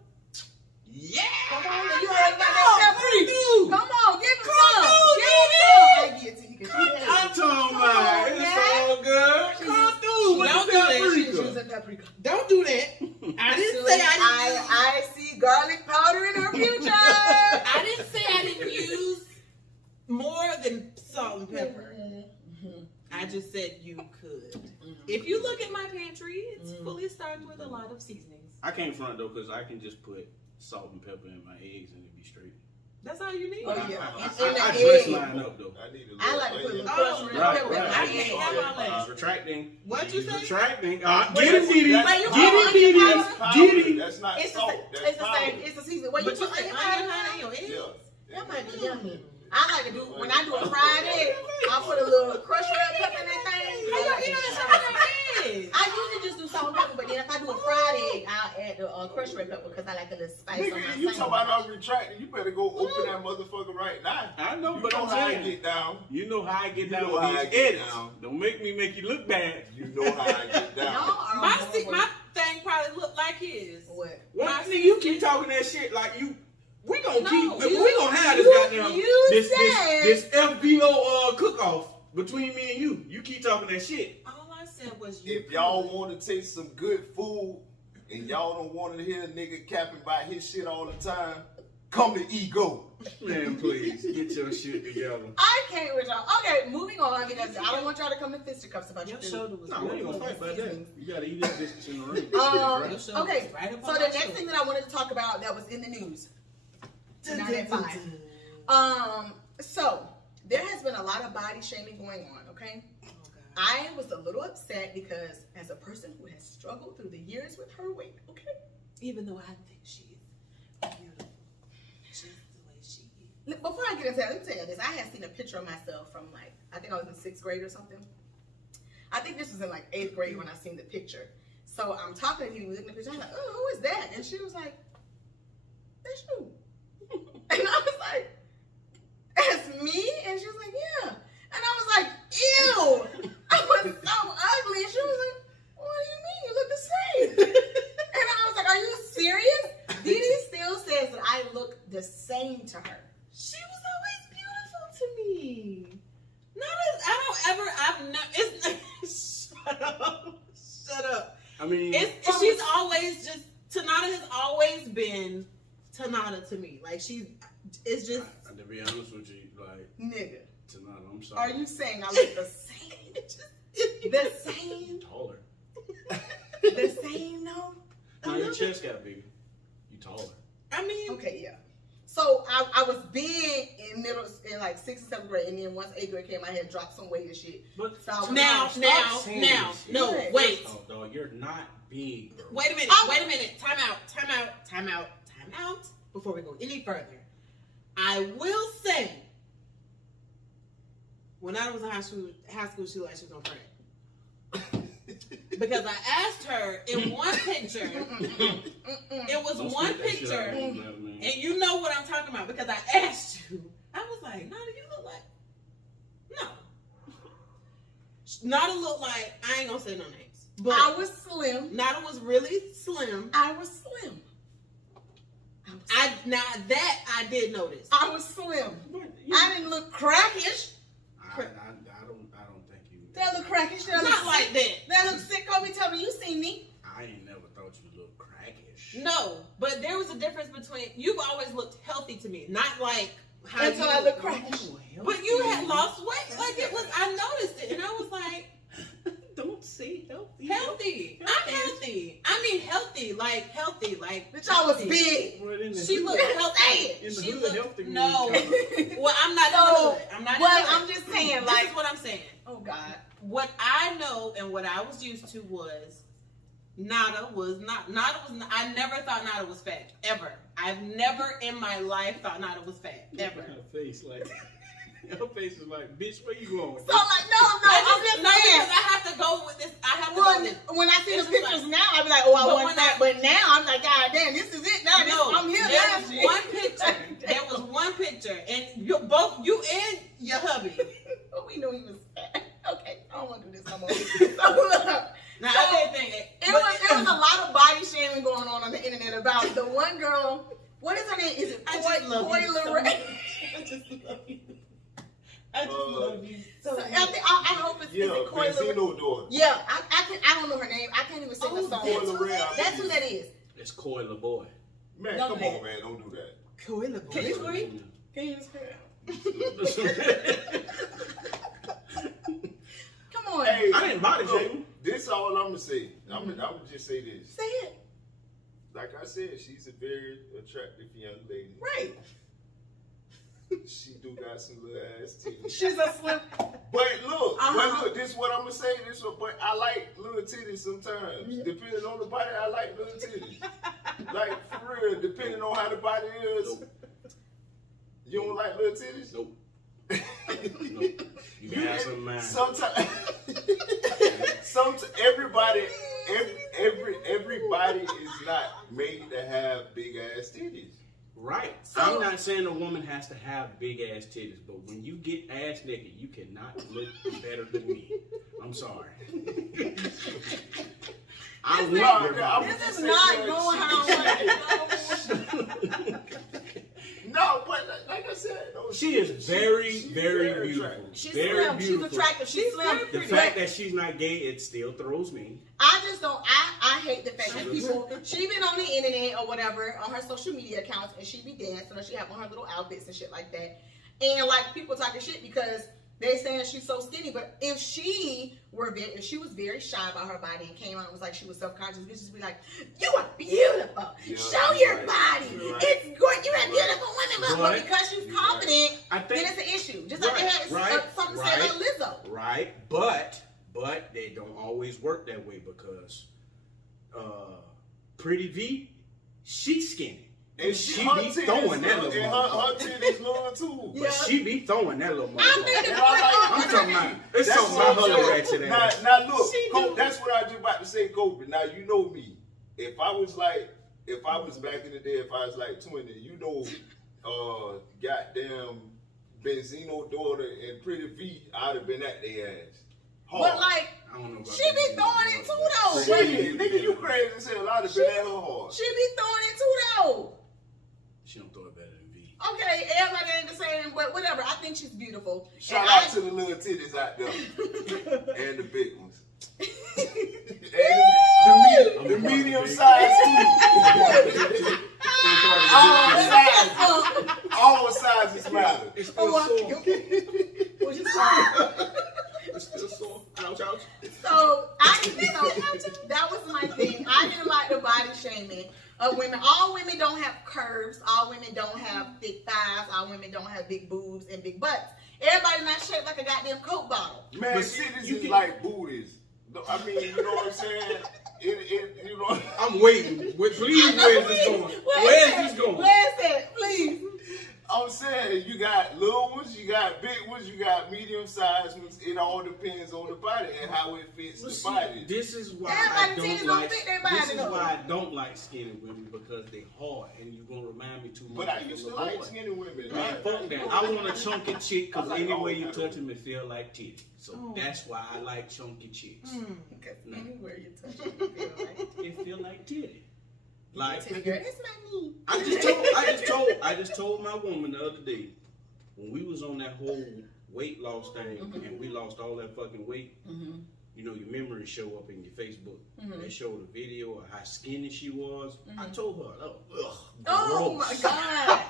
Yeah. Come on, you already got that pepper. Dude. Come on, give him some. through, Give him some. I give it to you because she hates I'm it. talking Come on, about it's man. all good. Come through with Don't the do that. She's paprika. using paprika. Don't do that. I didn't say I didn't. I see garlic powder in her future. I didn't say I didn't use more than salt and pepper. I just said you could. If you look at my pantry, it's fully stocked with a lot of seasonings. I can't front though, because I can just put salt and pepper in my eggs and it'd be straight. That's all you need. Oh, yeah. I In the dress egg. mine up though. I need a I little like to put a little onion. crushed red Right, pepper. right. I can't have all that. Retracting. What you say? Retracting. Wait, Get it, Dee Dee. wait, you Get put it, Dee Dee. onion That's Get powder. it. That's not It's the, salt. it's That's the powder. same. It's the season. What you But you put say onion onion powder? honey in your eggs? Yeah. That might be yummy. I like to do when I do a fried egg. I put a little crushed red pepper in that thing. How you eat that stuff in your eggs? I usually just do salt and pepper, but then if I do a fried egg, I'll add the crushed red pepper because I like a little spice on my Nigga, you talking sandwich. about retracting, you better go open that motherfucker right now. I know, You but know I'm how I saying. get down. You know how I get You down know with how I these get edits. down. Don't make me make you look bad. You know how I get down. Y'all are My horrible. my thing probably looked like his. What? What My nigga, you keep seasoning- talking that shit like you. We gonna No, keep. you- We gonna have this you- goddamn you this said- FBO cook off between me and you. You keep talking that shit. All I said was you. If y'all want to taste some good food, and y'all don't want to hear a nigga capping about his shit all the time, come to Ego. Man, please get your shit together. I can't with y'all. Okay, moving on because I don't want y'all to come to fisticuffs about Your your shoulder was No, we ain't gonna fight about that. You gotta eat this biscuits in the ring. Okay, so Right up on the my next shoulder. thing that I wanted to talk about that was in the news. 9 at 5. So there has been a lot of body shaming going on, okay? Oh, God. I was a little upset because as a person who has struggled through the years with her weight, okay? Even though I think she is beautiful, just the way she is. Before I get into that, let me tell you this. I had seen a picture of myself from like, I think I was in 6th grade or something. I think this was in like 8th grade when I seen the picture. So I'm talking to you, looking at the picture, I'm like, oh, who is that? And she was like, that's you. And I was like, that's me? And she was like, yeah. And I was like, ew. I was so ugly. And she was like, what do you mean? You look the same. And I was like, are you serious? Dee Dee still says that I look the same to her. She was always beautiful to me. Not as I've not. It's shut up. Shut up. I mean, She's always just Tanada has always been Tanada to me. Like it's just. to be honest with you, like Nigga, tonight, I'm sorry. are you saying I look the same? The same? Taller. The same, no? No, your chest got bigger. You taller. I mean, Okay, yeah. So I was big in like 6th and 7th grade, and then once 8th grade came, I had dropped some weight and shit. But So I was now, no, Yeah. wait. Oh, dog, you're not big. Bro. Wait a minute. Time out. Before we go any further, I will say, when I was in high school, she looked like she was on crack. Because I asked her in one picture, it was Don't one spit that shit picture, out, man. and you know what I'm talking about because I asked you. I was like, Nada, you look like, no. Nada looked like, I ain't gonna say no names, but I was slim. Nada was really slim. I was slim. Now that I did notice. I was slim. But, you I didn't look crackish. I don't think you. Did I look crackish? Did I look Not like that. Did I look sick? Kobe, tell me you seen me. I ain't never thought you looked crackish. No, but there was a difference between, you've always looked healthy to me, not like how Until you I look crackish. But you had lost weight. Like it was, I noticed it, and I was like, Don't say healthy. healthy. I'm healthy. I mean healthy, like healthy, like. Bitch, I was healthy. big. Well, in the She hood- looked healthy. In the She hood, looked, healthy means no. kinda- Well, I'm not in the So, hood. I'm not in well, the hood. I'm just saying, This like, is what I'm saying. oh God. What I know and what I was used to was Nada was not, I never thought Nada was fat, ever. I've never in my life thought Nada was fat, ever. Her face like, her face is like, bitch, where you going? So like, no, I'm just No, because saying. I have to go with this. I have to go with this. When I see the It's just pictures like- now, I be like, oh, I But want when that. But now I'm like, God damn, this is it. Now I'm here there now. was one picture. There was one picture, and you and your hubby. But we knew he was fat. Okay, I don't want to do this no more. So look, Now So, I didn't think it. there was a lot of body shaming going on the internet about the one girl. What is her name? Is it I just love Coy you so Lorraine? much. I just love you. I just love you so much. I hope it's, Yeah, is it Coy Lorraine? Benzino daughter. Yeah, I don't know her name. I can't even sing the song. Coy Lorraine. That's who that is. It's Coy LaBoy. Man, No, come man. on, man, don't do that. Cool, look Can you good. read? Can you spell? Come on. Hey, I didn't body look, shame. this all I'm gonna say. I'm gonna just say this. Say it. Like I said, she's a very attractive young lady. Right. She do got some little ass titties. She's a slim. But look, Uh-huh. this is what I'm gonna say. But I like little titties sometimes. Depending on the body, I like little titties. Like for real, depending on how the body is. Nope. You don't like little titties? Nope. Nope. You can have some mine. Sometimes, everybody is not made to have big ass titties. Right. So- I'm not saying a woman has to have big ass titties, but when you get ass naked, you cannot look better than me. I'm sorry. I This want is- your body. This is not going how I want it to go. No, but like I said, no, She is very, she's very beautiful. attractive. She's Very slim. beautiful. She's attractive. She's slim. The fact that she's not gay, it still throws me. I just don't. I hate the fact that people, she been on the internet or whatever, on her social media accounts, and she be dancing, or she have on her little outfits and shit like that. And like people talking shit because they saying she's so skinny. But if she was very shy about her body and came out and was like she was self-conscious, bitches be like, you are beautiful. Yeah, show your body. Right. It's good. You're a beautiful woman. But because she's confident, then it's an issue. Just like they had something to say about Lizzo. Right. But they don't always work that way because Pretty V, she's skinny. And she be throwing that little her titties long too. But she be throwing that little motherfucker. I'm talking about, it's something about her ratchet ass. Now look, that's what I was about to say, Kobe. Now you know me. If I was back in the day, if I was like 20, you know, goddamn Benzino daughter and Pretty V, I'd have been at their ass. Hard. But like, I don't know about she be throwing it too though. Shit, nigga, you crazy as hell. I'd have been at her hard. She be throwing it too though. She don't throw it better than V. Okay, everybody ain't the same, but whatever. I think she's beautiful. Shout out to the little titties out there and the big ones. And the medium size too. All sizes matter. It's still sore. What you saying? It's still sore. Ouch, ouch. So that was my thing. I didn't like the body shaming of women. All women don't have curves. All women don't have thick thighs. All women don't have big boobs and big butts. Everybody not shaped like a goddamn Coke bottle. Man, titties is like booties. I mean, you know what I'm saying? You know. I'm waiting. Please, where's this going? Where's this going? Where's that? Please. I'm saying you got little ones, you got big ones, you got medium sized ones. It all depends on the body and how it fits the body. This is why I don't like skinny women because they hard and you're gonna remind me too much. But I used to like skinny women. Man, fuck that. I want a chunky chick because any way you touch them, it feel like titty. So that's why I like chunky chicks. Anywhere you touch it, feel like it feel like titty. Like it's my knee. I just told my woman the other day when we was on that whole weight loss thing and we lost all that fucking weight. You know, your memories show up in your Facebook. They showed a video of how skinny she was. I told her, oh my god.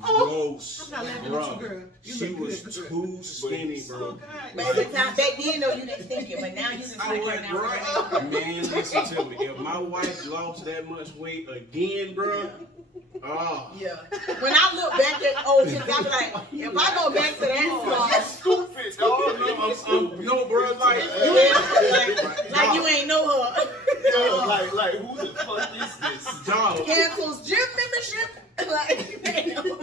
Gross. I'm not laughing at you, girl. She was too skinny, bro. But back then, though, you didn't think it, but now you just like her now. Right. Man, listen to me. If my wife lost that much weight again, bro. Oh. Yeah. When I look back at old chicks, I'm like, if I go back to that song, that's stupid, dog. No, bro, like you ain't know her. Like who the fuck is this? Dog. Cancels gym membership. Like,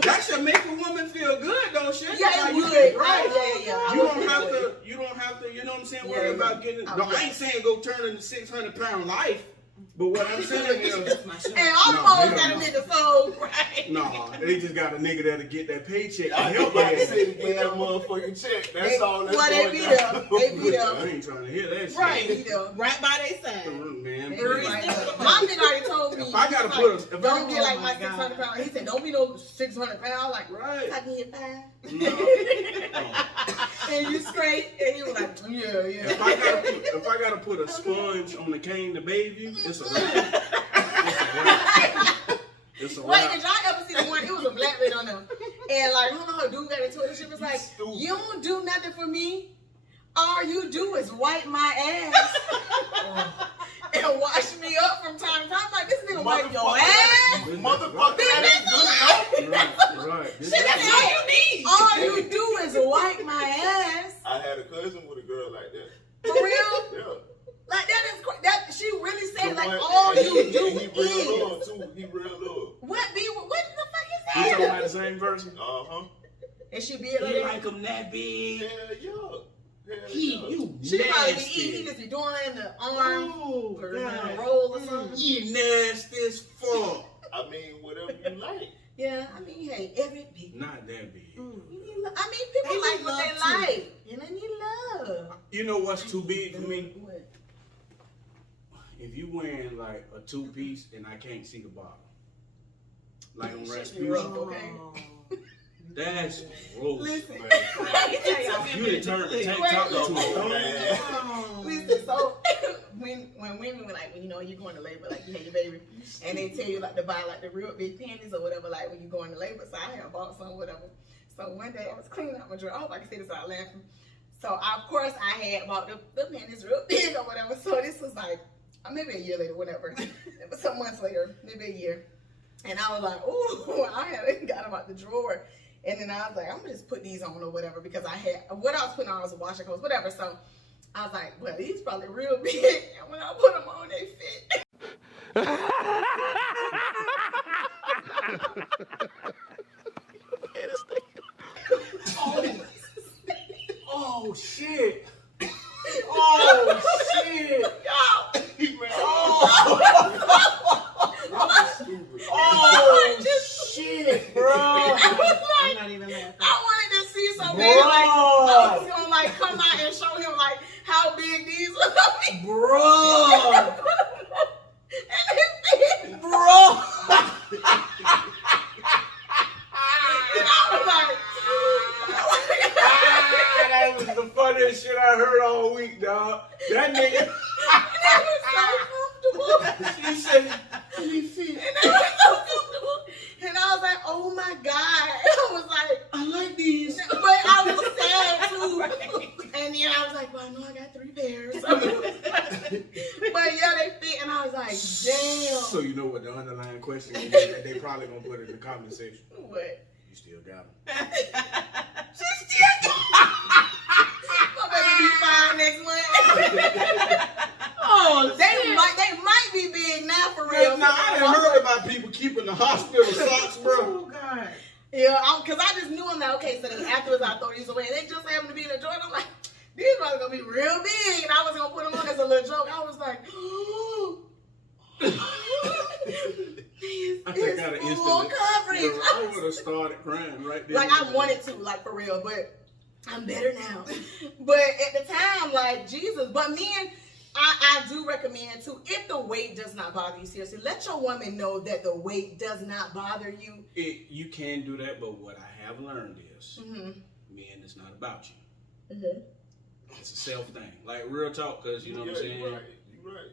that should make a woman feel good, though, shit. Yeah, like, it would. Right? Yeah. You don't have to, you know what I'm saying, worry about getting, no, I ain't saying go turn into 600-pound life, but what I'm saying is, and all the hoes got a nigga soul, right? No, they just got a nigga that'll get that paycheck. I help like to say to get that motherfucking check. That's all that's they be there. They be there. I ain't trying to hear that shit. Right, be there. Right by their side. Man, My nigga already told me. If I gotta put a, don't get like my 600 pounds. He said, don't be no 600 pounds. Like, right. I can hit 5. No. And you straight. And he was like, yeah. If I gotta put a sponge on the cane to bathe you, it's a wrap. It's a wrap. Wait, did y'all ever see the one? It was a black lady on them. And like, her dude got into it. And she was like, you don't do nothing for me. All you do is wipe my ass. And wash me up from time to time. I'm like, this nigga wipe your ass? Motherfucker, that ain't good enough. Right. Shit, that's all you need. All you do is wipe my ass. I had a cousin with a girl like that. For real? Yeah. Like, that she really said, like, all you do he real love, too. He real love. What the fuck is You that? talking about the same person? Uh-huh. And she be You like, like him that big? Hell yeah. You she probably be nasty. eating. He just be doing the arm Oh, or God. roll or something. You nasty as fuck. I mean, whatever you like. Yeah, I mean, hey, every big. Not that big. You need love. I mean, people They like need what they love, too. like. And they need love. You know what's too big for me? What? If you wearing like a 2-piece and I can't see the bottom. Like on Rough, Rasputin. okay? That's gross. Listen. Man. Let me tell y'all. You done turned the tank top into a thong. Listen, so when women were like, when you know you going to labor, like you had your baby, and they tell you like to buy like the real big panties or whatever, like when you going to labor. So I had bought some, whatever. So one day I was cleaning out my drawer. I hope I can say this out laughing. So of course I had bought the panties real big or whatever. So this was like maybe a year later, whatever. It was some months later, maybe a year. And I was like, ooh, I had got them out the drawer. And then I was like, I'm gonna just put these on or whatever, because I had what I was putting on was a washer clothes, whatever. So I was like, well, these probably real big. And when I put them on, they fit. Oh shit! Oh shit! Oh shit, bro! I'm not even laughing. I wanted to see so bad, like I was gonna like come out and show him like how big these were. Bro! And it fit. Bro! And I was like, That was the funniest shit I heard all week, dog. That nigga. and it was so comfortable. She said, "Let me fit." And it was so comfortable. And I was like, oh my God. I was like, I like these. but I was sad too. And then I was like, well, I know I got 3 pairs. But yeah, they fit. And I was like, damn. So you know what the underlying question is that they probably gonna put in the comment section. What? You still got them. She still my baby be fine next month. Oh, They might be big now for real. Now I done heard about people keeping the hospital socks, bro. Oh God. Yeah, because I just knew I'm like, okay, so then afterwards I throw these away. They just happened to be in the drawer. And I'm like, these are gonna be real big. And I was gonna put them on as a little joke. I was like, I think I'd have full instantly. coverage. I would have started crying right there. Like I wanted to, like for real, but I'm better now. But at the time, like Jesus. But men, I do recommend too, if the weight does not bother you, seriously, let your woman know that the weight does not bother you. You can do that, but what I have learned is, men, it's not about you. It's a self thing. Like real talk, because you know what I'm saying. You're right.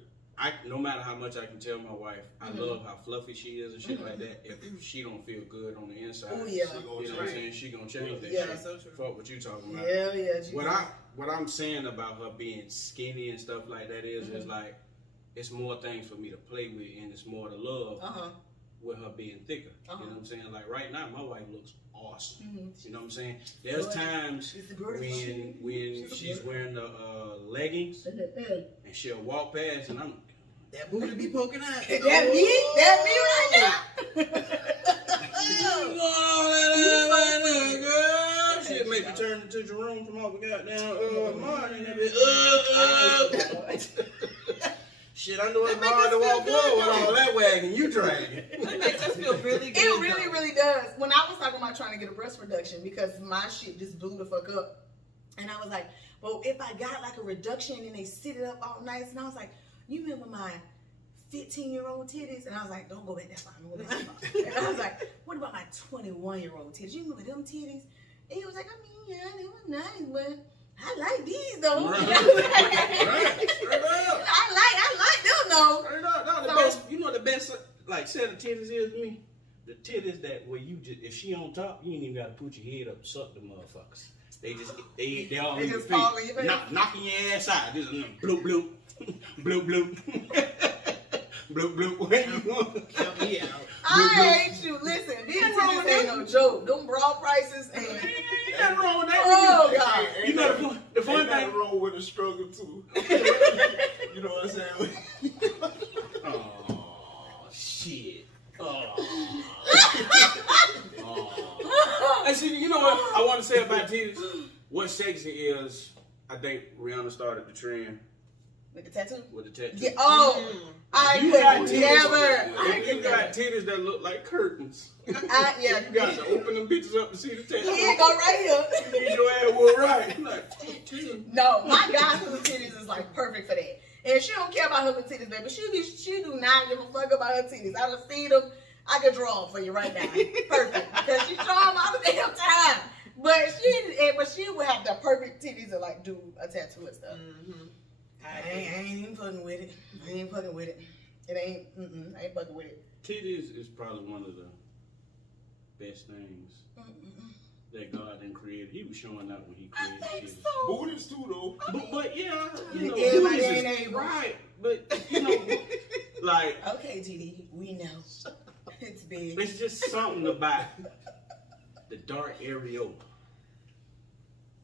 No matter how much I can tell my wife, I love how fluffy she is and shit like that. If she don't feel good on the inside, Oh yeah. you know what I'm saying, she gonna change that Yeah. shit. So true. Fuck what you talking about. Yeah, yeah. Jesus. What I'm saying about her being skinny and stuff like that is like it's more things for me to play with, and it's more to love with her being thicker. You know what I'm saying? Like right now, my wife looks awesome. You know what I'm saying? There's times when she's wearing the leggings and she'll walk past, and I'm That booty be poking out. That me right now. girl, she'll make me turn into Jerome from off the goddamn morning. Shit, I know it's hard to walk forward with all that wagon you dragging. It makes us feel really good. It really, really does. When I was talking about trying to get a breast reduction because my shit just blew the fuck up, and I was like, well, if I got like a reduction and they sit it up all nice, and I was like, you remember my 15-year-old titties? And I was like, don't go back that far. And I was like, what about my 21-year-old titties? You remember them titties? And he was like, I mean, yeah, they were nice, but I like these though. Right. Straight up. I like them though. Straight up. No, the best, you know the best like set of titties is to me? The titties that where you just, if she on top, you ain't even gotta put your head up and suck the motherfuckers. They just they all They in your just fall in face. your face. Knocking your ass out. Just bloop bloop. Bloop bloop. Bloop bloop. Where you going? Yeah. I hate you. Listen, these titties ain't no joke. Them bra prices and Ain't nothing wrong with that. oh god. You know the fun Ain't thing. nothing wrong with the struggle too. You know what I'm saying? Oh shit. And see, you know what I want to say about titties? What's sexy is, I think Rihanna started the trend With the tattoo? with the tattoo. Yeah. Oh, I You got could titties. never. You got titties that look like curtains. Yeah. You got to open them bitches up to see the tattoo. Here, go right You here. need your ass wood right. Like, tattoo. No, my god's little titties is like perfect for that. And she don't care about her little titties, baby. She do not give a fuck about her titties. I just feed them. I could draw them for you right now. Perfect. Because she draw them all the damn time. But she would have the perfect titties to like do a tattoo and stuff. I ain't even fucking with it. I ain't fucking with it. It ain't. I ain't fucking with it. Titties is probably one of the best things that God done created. He was showing out when he created I think titties. so. Booties too though. But yeah, you know, Everybody booties ain't is able. right. But you know, like Okay, Dee, we know. It's big. it's just something about the dark areola.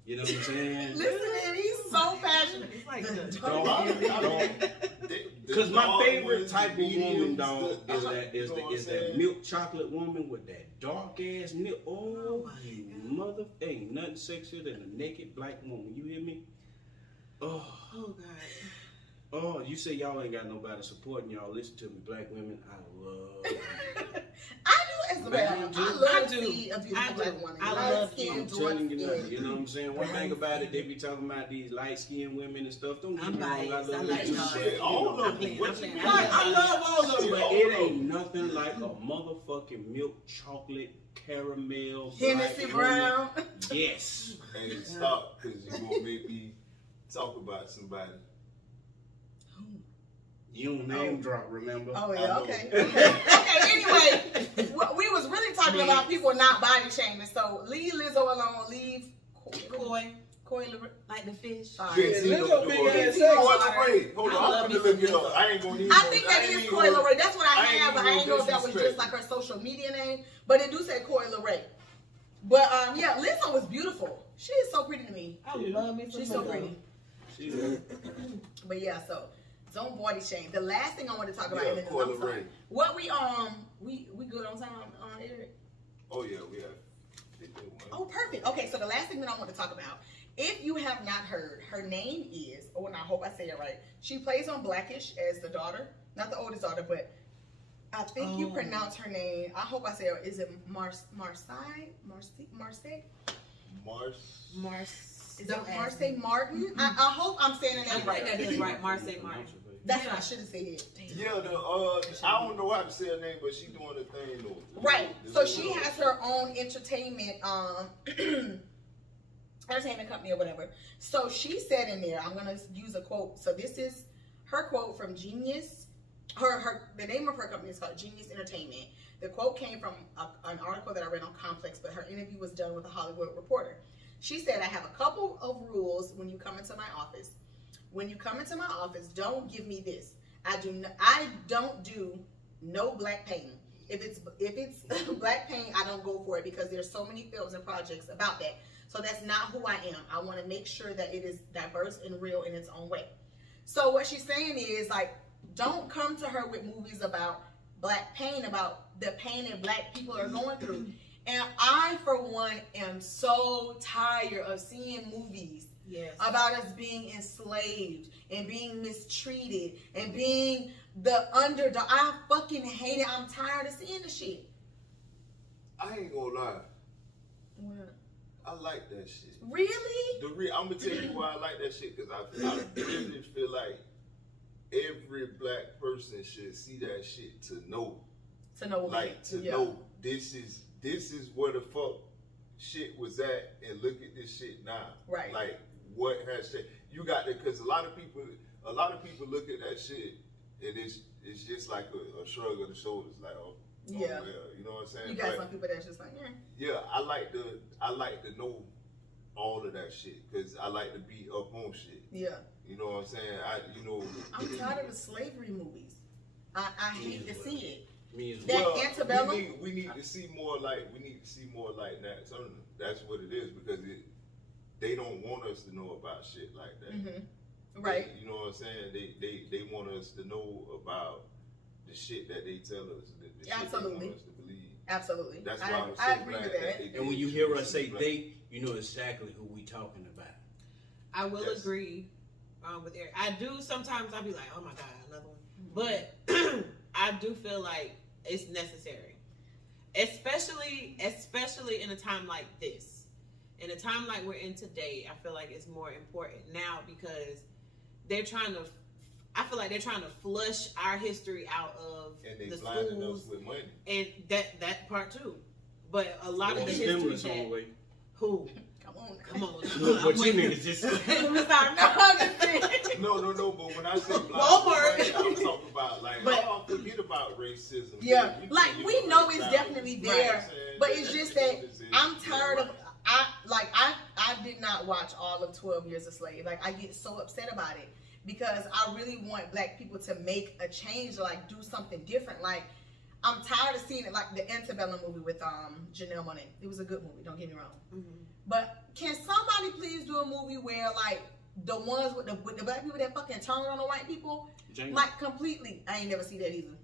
You know what I'm saying? Listen, man, he's so passionate. It's like The the dog. Because my favorite ones, type of the woman, mediums, dog, is you that know what I'm that saying? milk chocolate woman with that dark ass milk. Oh, you mother! Ain't nothing sexier than a naked black woman. You hear me? Oh, Oh God. oh! You say y'all ain't got nobody supporting y'all. Listen to me, black women. I love you. I do as well. Man, I love I to do. see a beautiful I do. black woman. I Light love skin, you. I'm dark telling you skin. nothing. You know what I'm saying? One thing about it, they be talking about these light skinned women and stuff. Don't get I'm me wrong. I biased. love I them like too. y'all. Shit, all of them. What you I love all of them, but All it of ain't nothing like a motherfucking milk chocolate caramel. Hennessy black Brown. woman. Yes. Hey, stop, because you gonna make me talk about somebody. You don't name drop, remember? Oh I yeah, know. okay. Okay, anyway, we was really talking about people not body shaming. So leave Lizzo alone. Leave Koi, Coy like the fish. Big T Lizzo don't big do ass it. sex. Hold on, I love I'm me finna look some it up. Lizzo. I ain't gonna even. I think that is Coy Leray. That's what I I ain't have, but even I ain't know if that was disrespect. just like her social media name. But it do say Coy Leray. But yeah, Lizzo was beautiful. She is so pretty to me. I love me some She's so Lizzo. pretty. She But yeah, so don't body shame. The last thing I want to talk about, Yeah, and then Coy I'm sorry. Leray. What we good on time on Eric? Oh yeah, we have. They do one. Oh, perfect. Okay, so the last thing that I want to talk about, if you have not heard, her name is, and I hope I say it right. She plays on Blackish as the daughter, not the oldest daughter, but I think you pronounce her name. I hope I say it. Is it Marseille? Is it Marseille Martin? I hope I'm saying the I name think that right. is right, Marseille Martin. That's what I should have said. Yeah, I don't know how to say her name, but she doing the thing though. Right. So she has her own entertainment entertainment company or whatever. So she said in there, I'm gonna use a quote. So this is her quote from Genius. The name of her company is called Genius Entertainment. The quote came from an article that I read on Complex, but her interview was done with a Hollywood Reporter. She said, I have a couple of rules when you come into my office. When you come into my office, don't give me this. I don't do no black painting. If it's black paint, I don't go for it because there's so many films and projects about that. So that's not who I am. I want to make sure that it is diverse and real in its own way. So what she's saying is like, don't come to her with movies about black pain, about the pain that black people are going through. And I, for one, am so tired of seeing movies about us being enslaved and being mistreated and being the underdog. I fucking hate it. I'm tired of seeing the shit. I ain't gonna lie. What? I like that shit. Really? I'm gonna tell you why I like that shit, because I really feel like every black person should see that shit to know. To know. Like, to know this is where the fuck shit was at, and look at this shit now. Right. Like, what has changed? You got that, because a lot of people look at that shit, and it's just like a shrug of the shoulders, like, oh yeah, well, you know what I'm saying? You got some people that's just like, yeah, I like to know all of that shit, because I like to be up on shit. Yeah. You know what I'm saying? I'm tired of the slavery movies. I hate to see it. Me as That well. antebellum. We need to see more like Nat Turner. That's what it is, because they don't want us to know about shit like that. Mm-hmm. Right. You know what I'm saying? They want us to know about the shit that they tell us. The shit Absolutely. they want us to believe. Absolutely. That's why I'm so I agree glad with that that. they And when you hear us say they, you know exactly who we talking about. I will Yes. agree with Eric. I do sometimes. I'll be like, oh my god, another one. But I do feel like it's necessary, especially in a time like this. In a time like we're in today, I feel like it's more important now because I feel like they're trying to flush our history out of and they the blinding schools, us with money. and that part too. But a lot of the Stimulus history on the that way. who Come on. But you niggas just. No, but when I say black, Walmart. I'm talking about like, forget about racism. Yeah, like we know it's definitely there, but it's just that I'm tired of. I did not watch all of 12 Years a Slave. Like I get so upset about it because I really want black people to make a change, like do something different. Like I'm tired of seeing it, like the Antebellum movie with Janelle Monáe. It was a good movie, don't get me wrong. Mm-hmm. But can somebody please do a movie where like the ones with the black people that fucking turn on the white people, like completely? I ain't never see that either.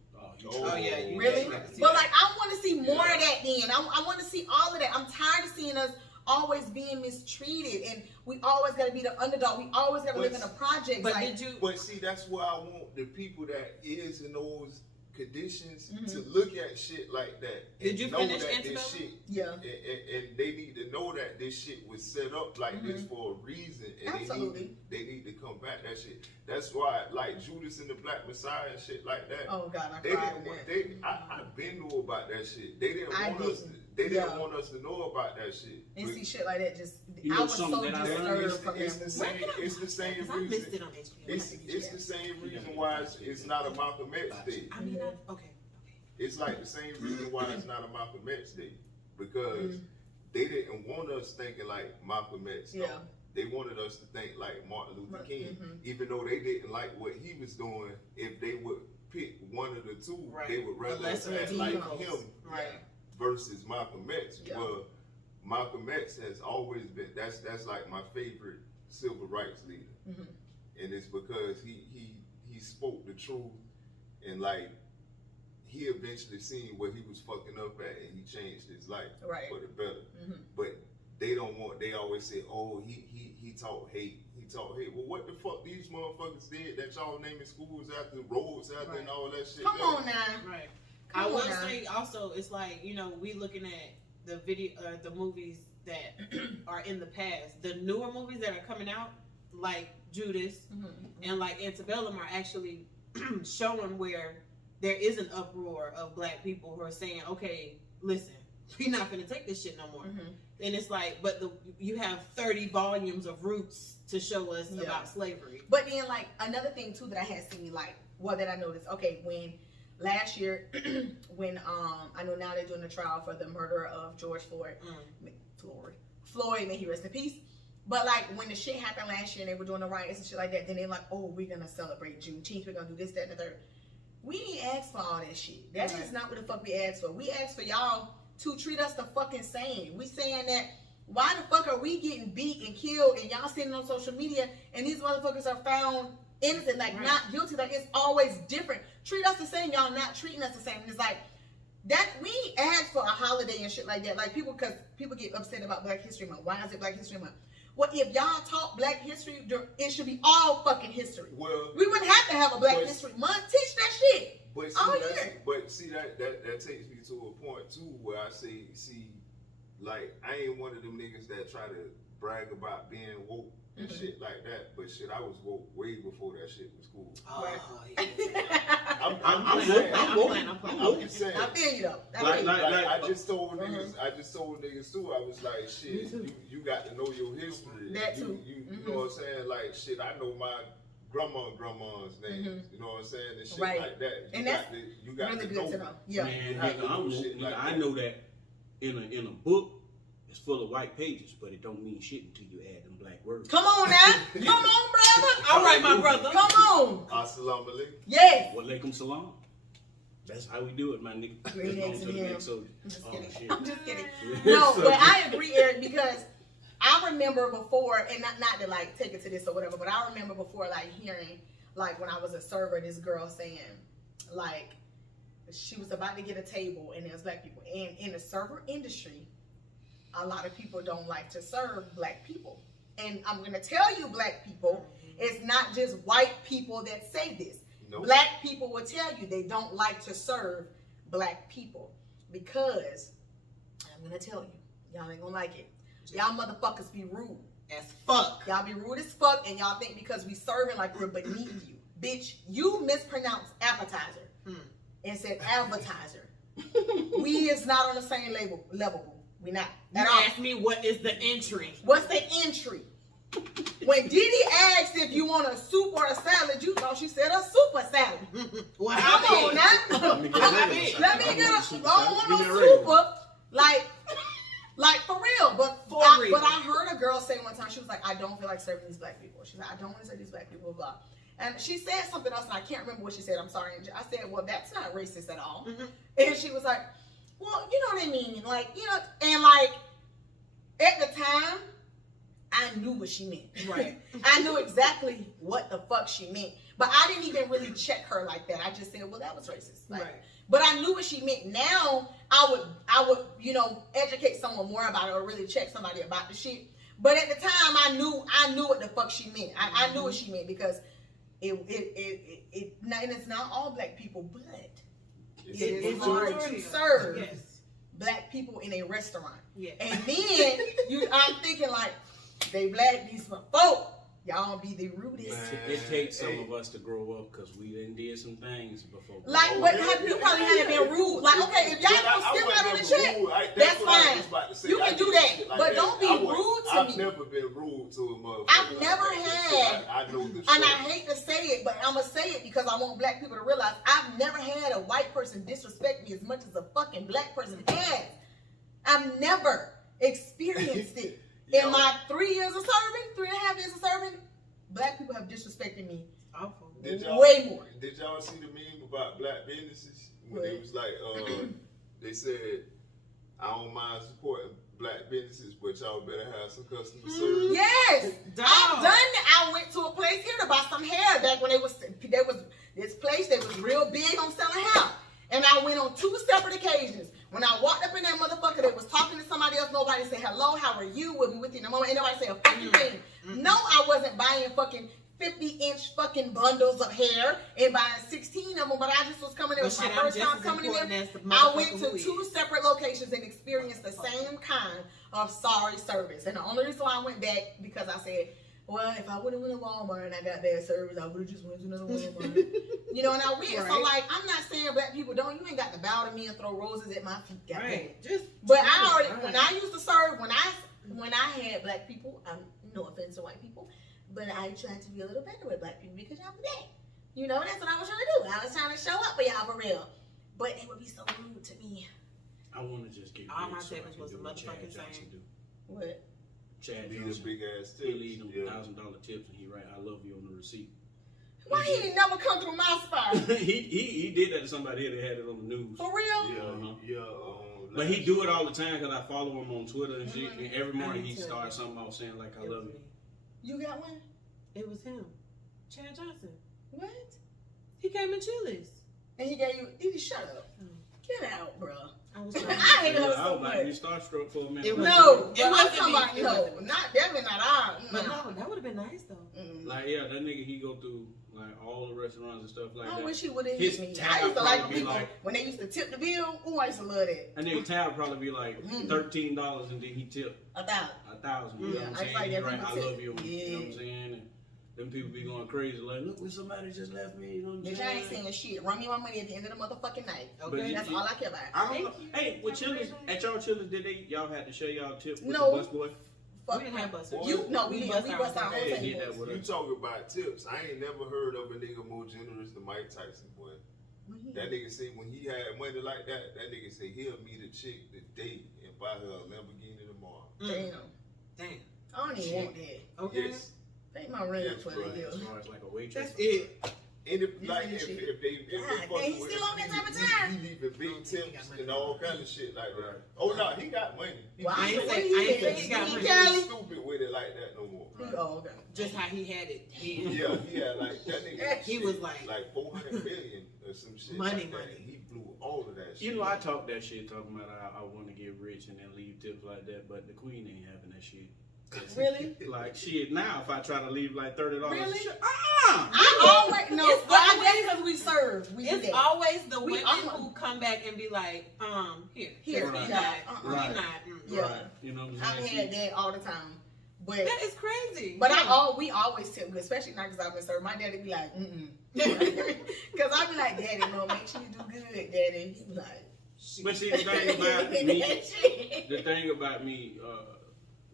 Oh yeah, you really? But like I want to see more of that. Then I want to see all of that. I'm tired of seeing us always being mistreated, and we always got to be the underdog. We always got to live in a project. But like, But see, that's why I want the people that is in those conditions to look at shit like that. Did you know finish that this Antebellum? shit, Yeah. And they need to know that this shit was set up like this for a reason, and Absolutely. they need to come back that shit. That's why, like Judas and the Black Messiah and shit like that. Oh God, I They cried didn't. in that. I've been knew about that shit. They didn't want us. They didn't want us to know about that shit. And see shit like that. Just You I know was so something that I learned? disturbed from It's them. the same. It's the same I missed reason. it on HBO. It's the same reason why it's not a Malcolm X Day. I mean, okay. It's like the same reason why it's not a Malcolm X Day, because they didn't want us thinking like Malcolm X. Yeah. They wanted us to think like Martin Luther King, even though they didn't like what he was doing. If they would pick one of the two, they would rather act like him versus Malcolm X. Yeah. Well, Malcolm X has always been that's like my favorite civil rights leader, and it's because he spoke the truth, and like he eventually seen what he was fucking up at, and he changed his life for the better. But they don't want. They always say, "Oh, he taught hate. He taught hate." Well, what the fuck these motherfuckers did that y'all naming schools after, roads after, and all that shit? Come on now. Right. Come I will on now. say also, it's like, you know, we looking at the video, the movies that are in the past. The newer movies that are coming out, like Judas and like Antebellum, are actually showing where there is an uproar of black people who are saying, okay, listen, we're not going to take this shit no more. And it's like, but you have 30 volumes of Roots to show us about slavery. But then, like, another thing, too, that I had seen, like, well, that I noticed, okay, when last year, when, I know now they're doing the trial for the murder of George Floyd, may he rest in peace. But, like, when the shit happened last year and they were doing the riots and shit like that, then they're like, oh, we're going to celebrate Juneteenth, we're going to do this, that, and the third. We ain't asked for all that shit. That's just not what the fuck we asked for. We asked for y'all to treat us the fucking same. We saying that, why the fuck are we getting beat and killed and y'all sitting on social media and these motherfuckers are found innocent, like not guilty? Like, it's always different. Treat us the same, y'all not treating us the same. And it's like, that we asked for a holiday and shit like that. Like, because people get upset about Black History Month. Why is it Black History Month? Well, if y'all taught Black history, it should be all fucking history. Well, we wouldn't have to have a Black History Month. Teach that shit. But see, that takes me to a point too where I say, like, I ain't one of them niggas that try to brag about being woke and shit like that. But shit, I was woke way before that shit was cool. I'm just saying. I feel you though. I just told niggas too. I was like, shit, you got to know your history. That too. You know what I'm saying? Like, shit, I know my grandma's name. You know what I'm saying? And shit like that. You got really to good to know. Yeah. Man, I know that in a book, it's full of white pages, but it don't mean shit until you add them black words. Come on now. Come on, brother. All right, my brother. Come on. Assalamu alaikum. Yes. Walaikum salam. That's how we do it, my nigga. I'm just kidding. No, but I agree, Eric, because I remember before, and not to like take it to this or whatever, but I remember before like hearing, like when I was a server, this girl saying, like, she was about to get a table and there was black people. And in the server industry, a lot of people don't like to serve black people. And I'm going to tell you, black people, it's not just white people that say this. Nope. Black people will tell you they don't like to serve black people because, I'm going to tell you, y'all ain't going to like it. Y'all motherfuckers be rude as fuck. Y'all be rude as fuck, and y'all think because we serving like we're beneath you. Bitch, you mispronounced appetizer and said advertiser. We is not on the same level. We not You at all. asked me what is the entry. What's the entry? When Dee Dee asked if you want a soup or a salad, you know she said a super salad. Well, Come on now. Let me get a Let me get a. I don't want no super. Like for real. But I heard a girl say one time, she was like, I don't feel like serving these black people. She's like, I don't want to serve these black people, blah. And she said something else, and I can't remember what she said. I'm sorry. I said, well, that's not racist at all. Mm-hmm. And she was like, well, you know what I mean? Like, you know, and like, at the time, I knew what she meant. Right. I knew exactly what the fuck she meant. But I didn't even really check her like that. I just said, well, that was racist. Like, right. But I knew what she meant. Now, I would, you know, educate someone more about it or really check somebody about the shit. But at the time, I knew what the fuck she meant. I knew what she meant because it's not all black people, but it's hard to serve black people in a restaurant. Yes. And then I'm thinking like, they black these folk. Y'all be the rudest. It takes some of us to grow up because we done did some things before. Like, but you probably haven't been rude. Like, okay, if y'all gonna skip out on the check, that's fine. You can do that, like but don't be rude to me. I've never been rude to a motherfucker. I've never had. I know the and I hate to say it, but I'm gonna say it because I want black people to realize I've never had a white person disrespect me as much as a fucking black person has. I've never experienced it. In my 3 years of serving, 3.5 years of serving, black people have disrespected me way more. Did y'all see the meme about black businesses? When it was like, they said, I don't mind supporting black businesses, but y'all better have some customer service. Yes! I've done that. I went to a place here to buy some hair back when there was this place that was real big on selling hair. And I went on 2 separate occasions. When I walked up in that motherfucker that was talking to somebody else, nobody said, hello, how are you? We'll be with you in a moment. Ain't nobody say a fucking thing. No, I wasn't buying fucking 50-inch fucking bundles of hair and buying 16 of them, but I just was coming in. It was my first time coming in there. I went to 2 separate locations and experienced the same kind of sorry service. And the only reason why I went back, because I said, well, if I would have went to Walmart and I got bad service, I would have just went to another Walmart. You know, and I went. Right. So, like, I'm not saying black people don't. You ain't got to bow to me and throw roses at my feet. Right. But I already, when I used to serve, when I had black people, no offense to white people, but I tried to be a little better with black people because y'all black. You know, that's what I was trying to do. I was trying to show up for y'all for real. But it would be so rude to me. I want to just get all my statements was the motherfucking same. What? Chad Johnson, big ass tips. He leave them $1,000 tips and he write "I love you" on the receipt. Why he ain't never come through my spot? he did that to somebody here that had it on the news. For real? Yeah. But he do it all the time because I follow him on Twitter and shit. And every morning he starts something out saying like "I love you." You got one? It was him, Chad Johnson. What? He came in Chili's. And he gave you. Did he shut up? Get out, bro. I was hate her so much. I was starstruck for a minute. No, it wasn't somebody. No, not definitely not ours. But no, that would have been nice though. Like that nigga, he go through like all the restaurants and stuff like that. I wish he would have hit me. I used to like people when they used to tip the bill. Ooh, I used to love that. That nigga tab probably be like $13 and then he tip $1,000. $1,000. You know what I'm saying? Like he write "I love you." You know what I'm saying? And them people be going crazy like, look, when somebody just left me. You know what I'm saying? I ain't saying shit. Run me my money at the end of the motherfucking night. Okay, that's all I care about. I don't know. Hey, with Chili's, at y'all Chili's, y'all had to show y'all tip with the busboy? We didn't have busboy. We bust our whole thing. You talk about tips. I ain't never heard of a nigga more generous than Mike Tyson, boy. That nigga say when he had money like that nigga say he'll meet a chick today and buy her a Lamborghini tomorrow. Damn. I don't even want that. Okay. Yes. Take my rent for the year. As far as like a waitress. That's it. And if they he's still on that type of time. He leaving big tips and all kind of shit like that. Oh no, he got money. I ain't say he got money. He ain't stupid with it like that no more. Oh, okay. Just how he had it. Yeah, he had like that nigga. He was like 400 million or some shit. Money. He blew all of that shit. You know, I talk that shit talking about I want to get rich and then leave tips like that, but the queen ain't having that shit. Really? Like shit. Now, if I try to leave like $30, really? Shit, I always no. But I guess because we serve, it's always the women who come back and be like, here, right. we not. Right. Yeah. Right. You know what I'm saying? I've had that all the time. But that is crazy. But we always tip good, especially now because I've been serving. My daddy be like, because I be like, Daddy, no, make sure you do good, Daddy. He be like. But see, the thing about me, the thing about me,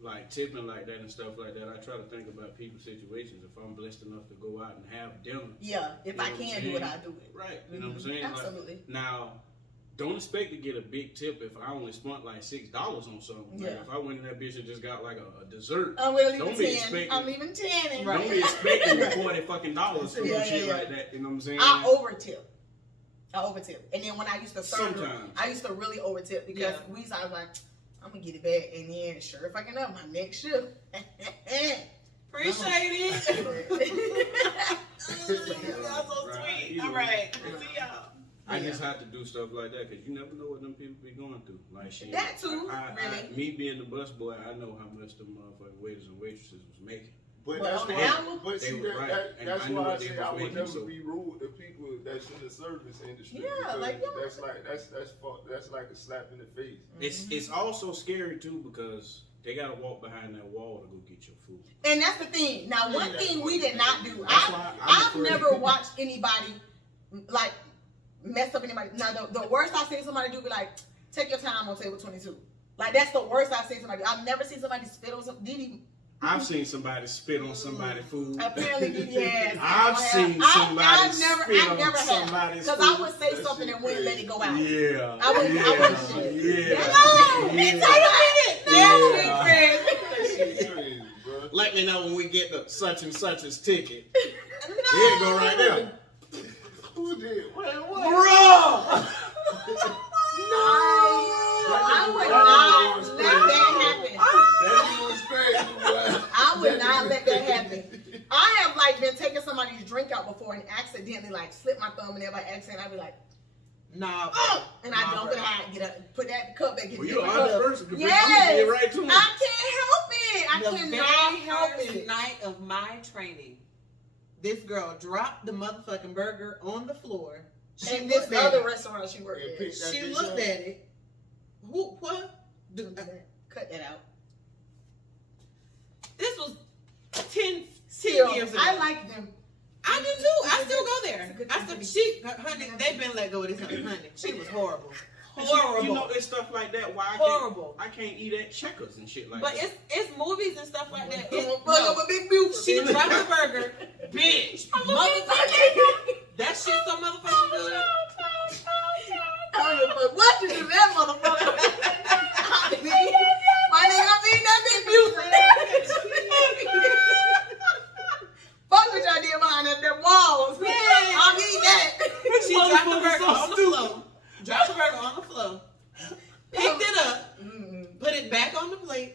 like tipping like that and stuff like that, I try to think about people's situations. If I'm blessed enough to go out and have dinner, Yeah, if I can do it, I do it. Right. You know what I'm saying? Absolutely. Like, now, don't expect to get a big tip if I only spent like $6 on something. Like, if I went in that bitch and just got like a dessert, I'm really don't leaving be 10. expecting. I'm leaving 10. Don't be expecting $40 fucking dollars for no shit like that. You know what I'm saying? I over tip. And then when I used to serve, Sometimes. I used to really over tip because I was like, I'm gonna get it back, and then sure if I can up my next shift. Appreciate it. Y'all so Right. sweet. Either All way. right. See y'all. I just have to do stuff like that because you never know what them people be going through. Like shit. That too, really. Me being the bus boy, I know how much them motherfucking waiters and waitresses was making. But Well, that's on the why, album? but see, They were right. And that's I knew why I what they say was I would making, never so- be rude to people that's in the service industry. Yeah, because like, yo. that's like a slap in the face. It's also scary too because they gotta walk behind that wall to go get your food. And that's the thing. Now, one thing we did not do. That's why I'm I've afraid. never watched anybody like mess up anybody. Now, the worst I've seen somebody do be like, take your time on table 22. Like that's the worst I've seen somebody do. I've never seen somebody spit on some. Dee Dee. I've seen somebody spit on somebody's food. Apparently, Dee Dee has. I've seen somebody I've spit never on somebody's because food. I would say something and wouldn't let it go out. Yeah. I wouldn't shit. Yeah. Hello, Yeah. it's a minute. That's it, Chris. That shit crazy, bro. Let me know when we get the such and such's ticket. Here it go right there. Who did? What? Bro! I would not let that happen. That was crazy, boy. I would not let that happen. I have like been taking somebody's drink out before and accidentally like slip my thumb in there by accident. I'd be like, Nah. and I dump it out, get up, put that cup back in. Well, you're the honest person. Yes, I'm gonna get right to it. I can't help it. I The cannot very help first it. night of my training, this girl dropped the motherfucking burger on the floor. She And this looked at other it. restaurant she worked And at. picked that She bitch looked up. at it. What? Cut that out. This was 10 Still, years ago. I like them. I do too. I still go there. It's a good I thing. still, honey, they've been let go of this honey. She was horrible. You Horrible. know, there's stuff like that. Why Horrible. I can't eat at Checkers and shit like But that. it's movies and stuff like that. I'm It, a big beauty. she dropped the burger, bitch. Motherfucker. That shit so motherfucking good. I don't give a fuck what you do that motherfucker. My nigga, I'm eating that big beauty. Fuck what y'all did behind them walls. I'm eating that. She dropped the burger on the floor. Dropped the burger on the floor. Picked it up, put it back on the plate,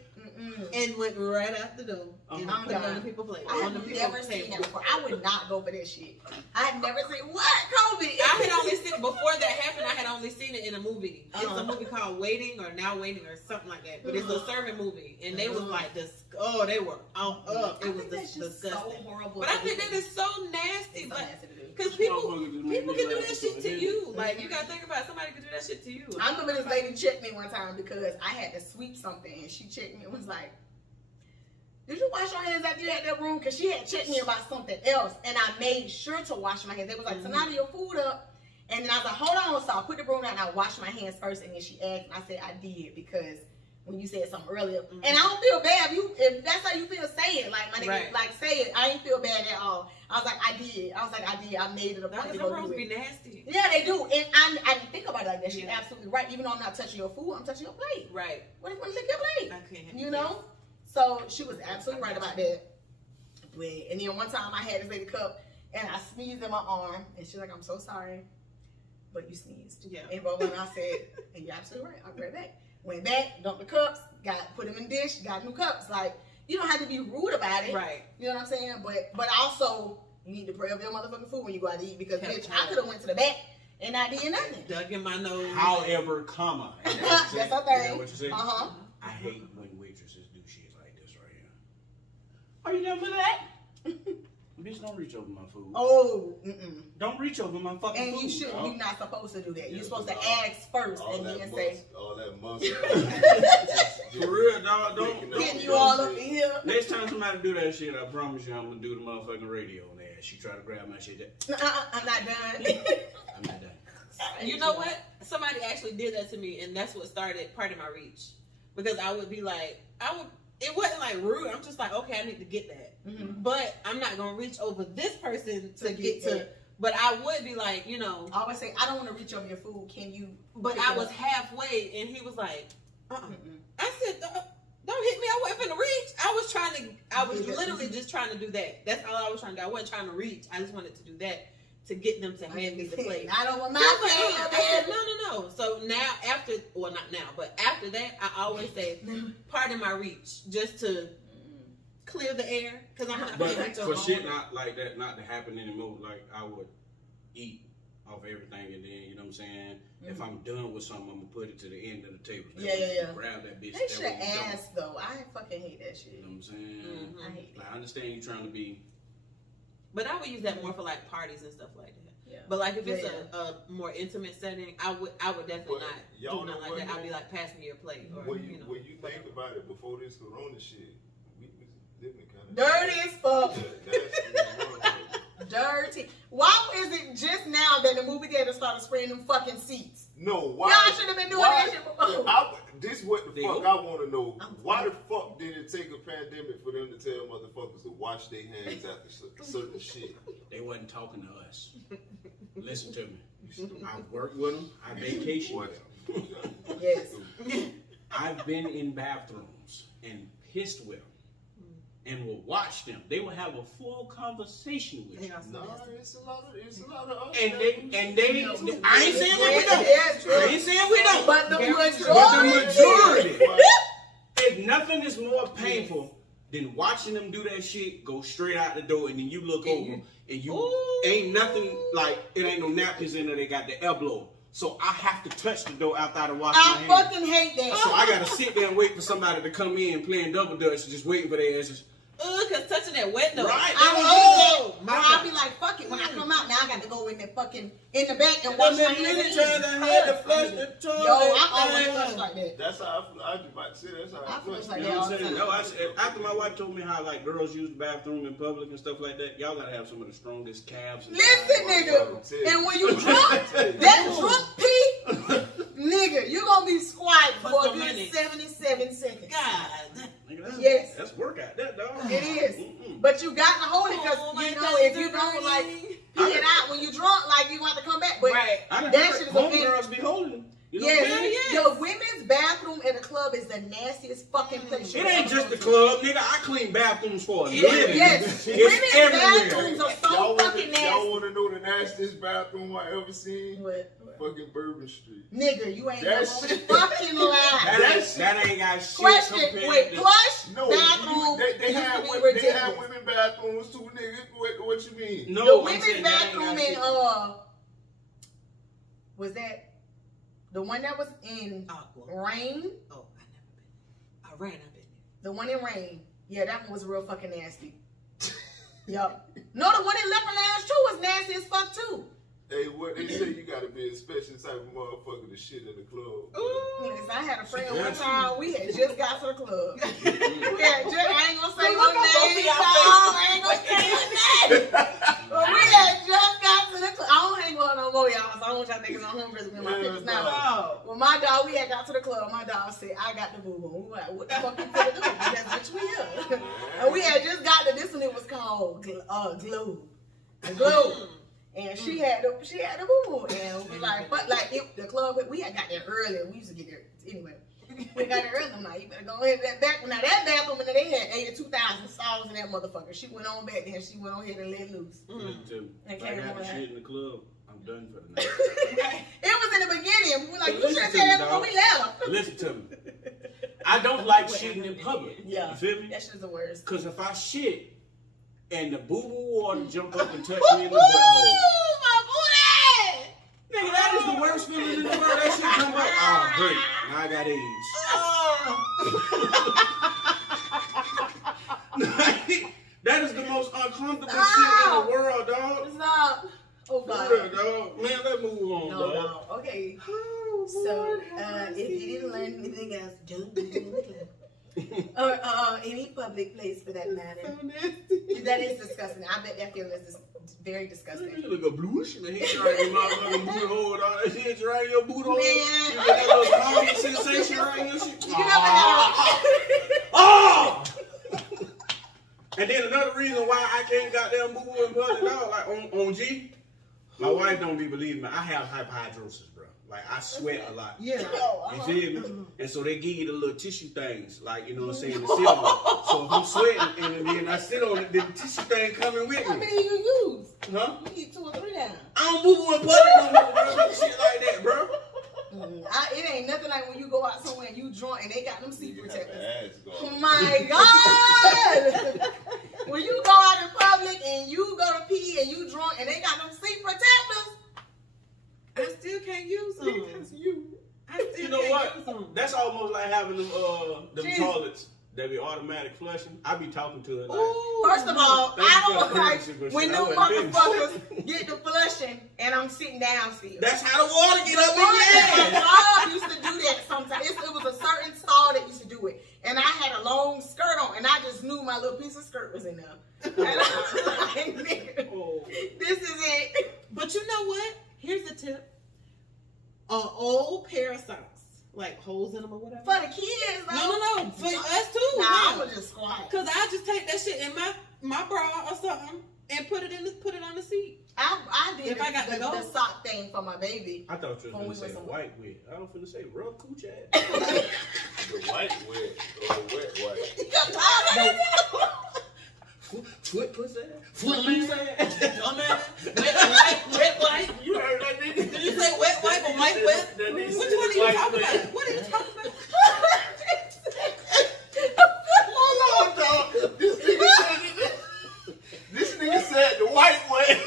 and went right out the door and I'm put it on done. the people's plate. I On have the never people's seen table. that before. I would not go for that shit. I had never seen what Kobe. I had only seen before that happened. I had only seen it in a movie. It's Uh-huh. a movie called Waiting or Now Waiting or something like that. But it's a serving movie, and they was like this. Oh, they were on up. It was that's just disgusting. so horrible. But I think that is so nasty. It's so But nasty to do. because people can do that shit to you. Like you gotta think about it. Somebody can do that shit to you. I remember this lady checked me one time because I had to sweep something, and she checked me and was like, "Did you wash your hands after you had that room?" Because she had checked me about something else, and I made sure to wash my hands. They was like, "Tonight your food up," and then I was like, "Hold on," so I put the broom down and I washed my hands first, and then she asked, and I said I did because when you said something earlier, and I don't feel bad if that's how you feel. Say it, like my nigga, Right. like say it. I ain't feel bad at all. I was like, I did. I made it a point to Those go rooms do be it. nasty. Yeah, they do, and I didn't think about it like that. She's Yeah. absolutely right. Even though I'm not touching your food, I'm touching your plate. Right. What if I lick your plate? I can't. You know? So she was absolutely right about that. And then one time I had this lady cup and I sneezed in my arm, and she's like, "I'm so sorry, but you sneezed." Yeah. And but when I said, "And you're absolutely right," I'll be right back. Went back, dumped the cups, put them in the dish, got new cups. Like, you don't have to be rude about it. Right. You know what I'm saying? But also you need to pray over your motherfucking food when you go out to eat, because Yeah. bitch, I could have went to the back and I did nothing. Dug in my nose. However, comma. That's her Is thing. that what you said? Uh-huh. I hate when waitresses do shit like this right here. Are you done for that? Bitch, don't reach over my food. Oh, Don't reach over my fucking and food. you shouldn't. You're not supposed to do that. You're supposed to ask first All and that then say, all that muscle. For real, dog. Don't. "Getting you all up in here." Next time somebody do that shit, I promise you I'm gonna do the motherfucking radio on there. She try to grab my shit. I'm not done. I'm not done. You know what? Somebody actually did that to me, and that's what started part of my reach. because I would be like, it wasn't like rude. I'm just like, okay, I need to get that. But I'm not going to reach over this person to get to, but I would be like, you know. I always say, I don't want to reach over your food. Can you? But I was halfway and he was like, I said, don't hit me. I wasn't finna reach. I was literally just trying to do that. That's all I was trying to do. I wasn't trying to reach. I just wanted to do that to get them to hand me the plate. I don't want my I said, no. So now not now, but after that, I always say, pardon my reach, just to clear the air. Because I'm not. But for shit not like that not to happen anymore, like I would eat off everything and then, you know what I'm saying? If I'm done with something, I'm gonna put it to the end of the table. Yeah. Grab that bitch. They should ask though. I fucking hate that shit. You know what I'm saying? I hate that. I understand you trying to be. But I would use that more for like parties and stuff like that. Yeah. But like if it's a more intimate setting, I would definitely not y'all do nothing like that. I'd be like, pass me your plate. Or, when you think about it, before this Corona shit, we was living kind of Dirty as fuck. nasty. Dirty. Why is it just now that the movie theater started spraying them fucking seats? No, why? Y'all should have been doing that shit before. This is what the fuck I want to know. Why the fuck did it take a pandemic for them to tell motherfuckers to wash their hands after certain shit? They wasn't talking to us. Listen to me. I've worked with them. I vacation with them. Yes. I've been in bathrooms and pissed with them. And will watch them. They will have a full conversation with you. No, it's a lot of us. And they I ain't saying that we don't. Yes, I ain't saying we don't. But the majority. If nothing is more painful than watching them do that shit, go straight out the door, and then you look over and you ain't nothing like it ain't no napkins in there. They got the air blower. So I have to touch the door after I wash my hands. I fucking hate that. So I gotta sit there and wait for somebody to come in playing double dutch, just waiting for their asses. Cause touching that window. Right. I'll be like, fuck it. When I come out, now I got to go in the fucking in the back and wash my hands. Yo, I always flush like that. That's how I feel. I was about to say that's how I feel. flush like You that know all what the I'm saying? time. No, I said, after my wife told me how like girls use the bathroom in public and stuff like that, y'all gotta have some of the strongest calves. Listen, nigga. And when you drunk, that drunk pee, nigga, you gonna be squatting for a good 77 seconds. God. Yes. That's workout, that dog. It is. But you got to hold it because, you know, if you don't, like, pee it out when you drunk, like, you want to come back. But I that shit is homegirls be holding. You know what I'm saying? The women's bathroom at a club is the nastiest fucking place. It ain't just the club, nigga. I clean bathrooms for a living. Yes. It's Women's everywhere. bathrooms are so fucking nasty. Y'all want to know the nastiest bathroom I ever seen? What? Fucking Bourbon Street. Nigga, you ain't never That's- fucking lying. That ain't got shit Question, compared wait, to... plush No, bathroom they used had to be women ridiculous. bathrooms too, nigga. What you mean? No, The I'm women's saying that ain't bathroom got in, shit. was that the one that was in Rain? Oh, I never been. I've been The one in Rain. Yeah, that one was real fucking nasty. Yup. No, the one in Leopard Lounge too was nasty as fuck too. Hey, what they say you gotta be a special type of motherfucker to shit in the club. Yes, I had a friend one time. We had just got to the club. I ain't gonna say no names. I ain't gonna say no names. But we had just got to the club. I don't hang with her no more, y'all. So I don't want y'all niggas on home with me in my pictures now. Well, my dog, we had got to the club. My dog said, "I got the boo boo." We were like, "What the fuck you gonna do?" That's what we here. And we had just got to this one. It was called Glue. Glue. And she had the boo boo, and we like, but like the club, we had got there early. We used to get there anyway. We got there early. I'm like, you better go ahead to that back. Now that bathroom, and they had 82,000 stalls in that motherfucker. She went on back there. She went on here and let loose. If I got the shit in the club, I'm done for the night. It was in the beginning. We were like, you should have said that before we left. Listen to me. I don't like shitting in public. Yeah, you feel me? That shit's the worst. Because if I shit and the boo boo water jump up and touch me in the butthole. Nigga, that is the worst feeling in the world. That shit come up. Oh, great. Now I got AIDS. That is the most uncomfortable shit in the world, dog. Stop. Oh, God. For real, dog. Man, let's move on, No, dog. no. Okay. So, if you didn't learn anything else, don't do it in the club. Or any public place for that matter. That is disgusting. I bet that feeling is very disgusting. You look a bluish and the head right in your motherfucking boot hole. That shit right in your boot hole. Man. You get that little calming sensation right in your shit. You never had ain't goddamn boo boo in public at all. Like on G, my wife don't be believing me. I have hyperhidrosis, bro. Like I sweat a lot. Yeah. You feel me? And so they give you the little tissue things, like, you know what I'm saying, to sit on. So if I'm sweating and then I sit on it, the tissue thing coming with How me. many you use? Huh? You need 2 or 3 now. I don't boo boo in public no more, bro. Shit like that, bro. It ain't nothing like when you go out somewhere and you drunk and they got them seat You got protectors. the ass Oh going. my God! When you go out in public and you go to pee and you drunk and they got them seat protectors. I still can't use them. I still You know can't what? use them. That's almost like having them Jesus. toilets that be automatic flushing. I be talking to it like, Ooh. First of all, Thank I you for don't the like courtesy, but when shit, new I wasn't motherfuckers get the flushing and I'm sitting down still. that's how the water get up in My your ass. mom used to do that sometimes. It was a certain stall that used to do it. And I had a long skirt on and I just knew my little piece of skirt was in there. And I was like, nigga, Oh. this is it. But you know what? Here's the tip. An old pair of socks, like holes in them or whatever. For the kids, though. No. For us too. Nah, yeah. I'm gonna just squat. Cause I just take that shit in my bra or something and put it on the seat. I did If I got to go. the sock thing for my baby. I thought you When we was was gonna say somewhere. white wig. I was finna say rough cooch ass. The white wet or the wet white. You got tired of it? Foot pussy. Foot loose ass. Wet white. You heard that nigga? Did you say wet white or white wet? That Which nigga one said are you white talking wet. about? What are you talking about? Hold on, dog. This nigga said the white wet.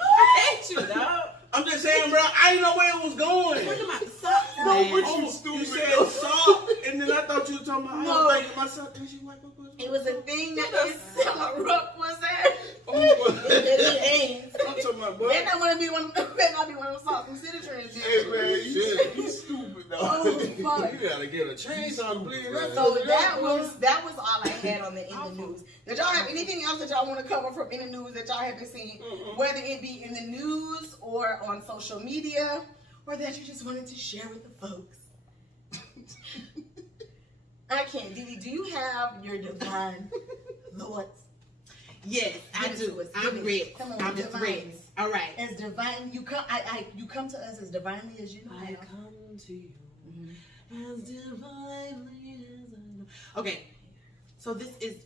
I hate you, dog. I'm just saying, bro, I didn't know where it was going. Talking about the socks, No, man. but Oh, you stupid. you said soft, and then I thought you were talking about, I No. was thinking myself, did you wipe up pussy? It was a thing that they sell a rough was there. Oh, It ain't. I'm talking about, bro. That not want to be one. That might be one of them socks from City Trends. Hey man, you stupid dog. Oh fuck. You gotta get a chainsaw to bleed that. So that was all I had on the in the news. Did y'all have anything else that y'all want to cover from in the news that y'all have been seeing, whether it be in the news or on social media, or that you just wanted to share with the folks? I can't. Dee Dee, do you have your divine thoughts? Yes, I Give it to do. us. I'm Give it. ready. Come on, I'm just divine. ready. All right. As divine, you come to us as divinely as you know. I come to you as divinely as I know. Okay, so this is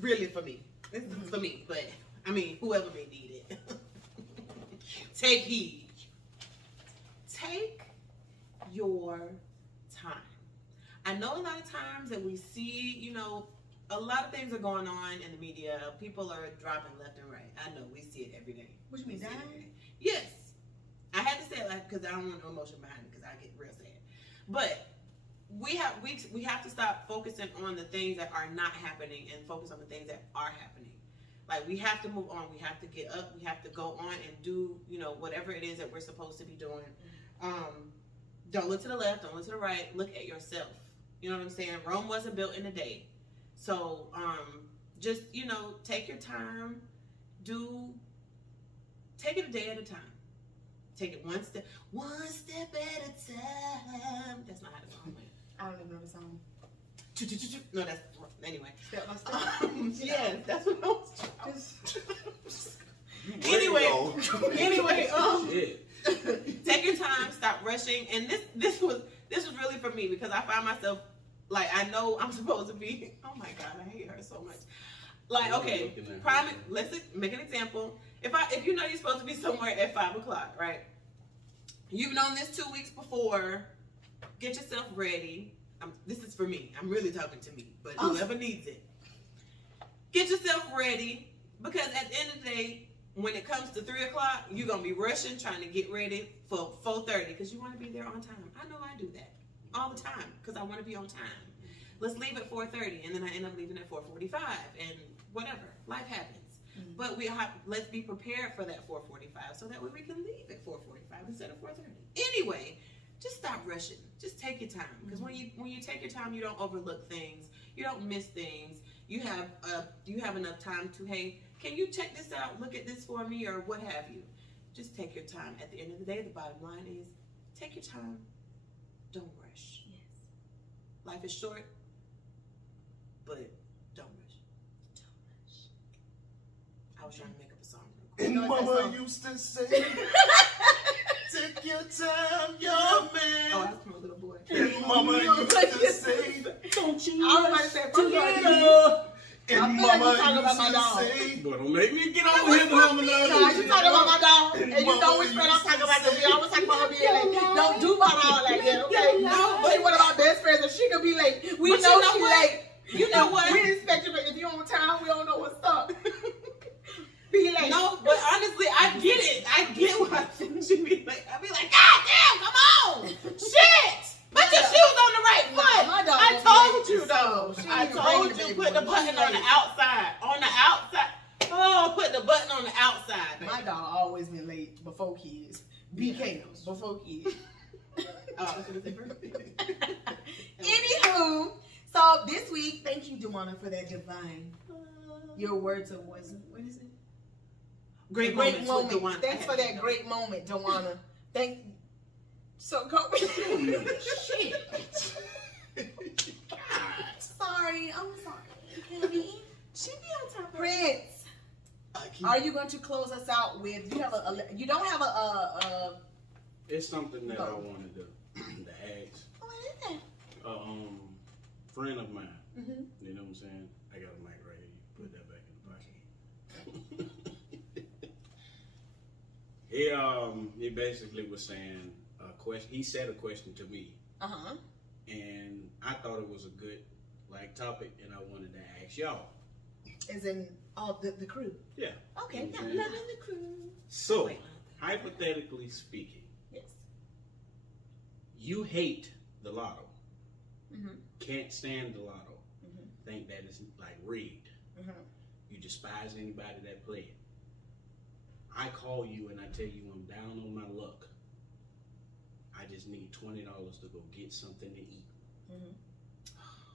really for me. This is for me, but I mean, whoever may need it. Take heed. Take your time. I know a lot of times that we see, you know, a lot of things are going on in the media. People are dropping left and right. I know we see it every day. What you mean, We see it dying? every day. Yes. I had to say it like because I don't want no emotion behind it because I get real sad. But we have to stop focusing on the things that are not happening and focus on the things that are happening. Like we have to move on. We have to get up. We have to go on and do, you know, whatever it is that we're supposed to be doing. Don't look to the left. Don't look to the right. Look at yourself. You know what I'm saying? Rome wasn't built in a day. So just, you know, take your time. Take it a day at a time. Take it one step at a time. That's not how the song went. I don't even know the song. No, that's anyway. Step by step. Yes, that's what I was trying. You ready, Anyway, dog. anyway, Shit. take your time, stop rushing, and this was really for me because I find myself like I know I'm supposed to be. Oh my God, I hate her so much. Like, okay, let's make an example. If you know you're supposed to be somewhere at 5 o'clock, right? You've known this 2 weeks before. Get yourself ready. This is for me. I'm really talking to me, but whoever needs it, get yourself ready because at the end of the day, when it comes to 3 o'clock, you're gonna be rushing, trying to get ready for 4:30 because you want to be there on time. I know I do that all the time because I want to be on time. Let's leave at 4:30, and then I end up leaving at 4:45, and whatever. Life happens. But let's be prepared for that 4:45 so that way we can leave at 4:45 instead of 4:30. Anyway, just stop rushing. Just take your time because when you take your time, you don't overlook things. You don't miss things. You have enough time to, hey, can you check this out? Look at this for me or what have you. Just take your time. At the end of the day, the bottom line is take your time. Don't rush. Yes. Life is short, but don't rush. I was trying to make up a song. And mama used to say, take your time, young man. Oh, that's my little boy. And mama used to say, Don't you I was about to say, together. and I feel like mama you talking about my used dog. to say, But don't make me get over here to harmonize. No, you talking about my dog, and you know which friend I'm talking about. Cause we always talk about her being late. Don't do my dog like that, okay? She's one of my best friends, and she could be late. We But know you know she what? late. You know what? We expect you, but if you on time, we don't know what's up. Be late. No, but honestly, I get it. I get why she be like, I be like, God damn, come on, shit. Put your shoes on the right foot. my dog I won't told be you late, though. so she I ain't even told bringing the you baby put the one. button on the outside. On the outside. Oh, put the button on the outside. Baby. My dog always been late before kids. BK before kids. Oh, I was gonna say first. Anywho, so this week, thank you, Dewana, for that divine. Your words of wisdom. What is it? Great Great moment. moment. Thanks for that great moment, Dewana. Thank. So Kobe. Shit. Sorry, I'm sorry. Kenny. She be on top. Prince, are you going to close us out with? You have a. You don't have a. It's something that I wanted to ask. What is it? Friend of mine. Mm-hmm. You know what I'm saying? I got a mic right here. You put that back in the pocket. He basically was saying a question. He said a question to me, and I thought it was a good topic, and I wanted to ask y'all. As in all the crew. Yeah. Okay, yeah, Mhm. loving the crew. So, hypothetically speaking, Yes. you hate the lotto, Mm-hmm. can't stand the lotto, Mhm. think that it's rigged. Mm-hmm. You despise anybody that play it. I call you and I tell you I'm down on my luck. I just need $20 to go get something to eat. Mm-hmm.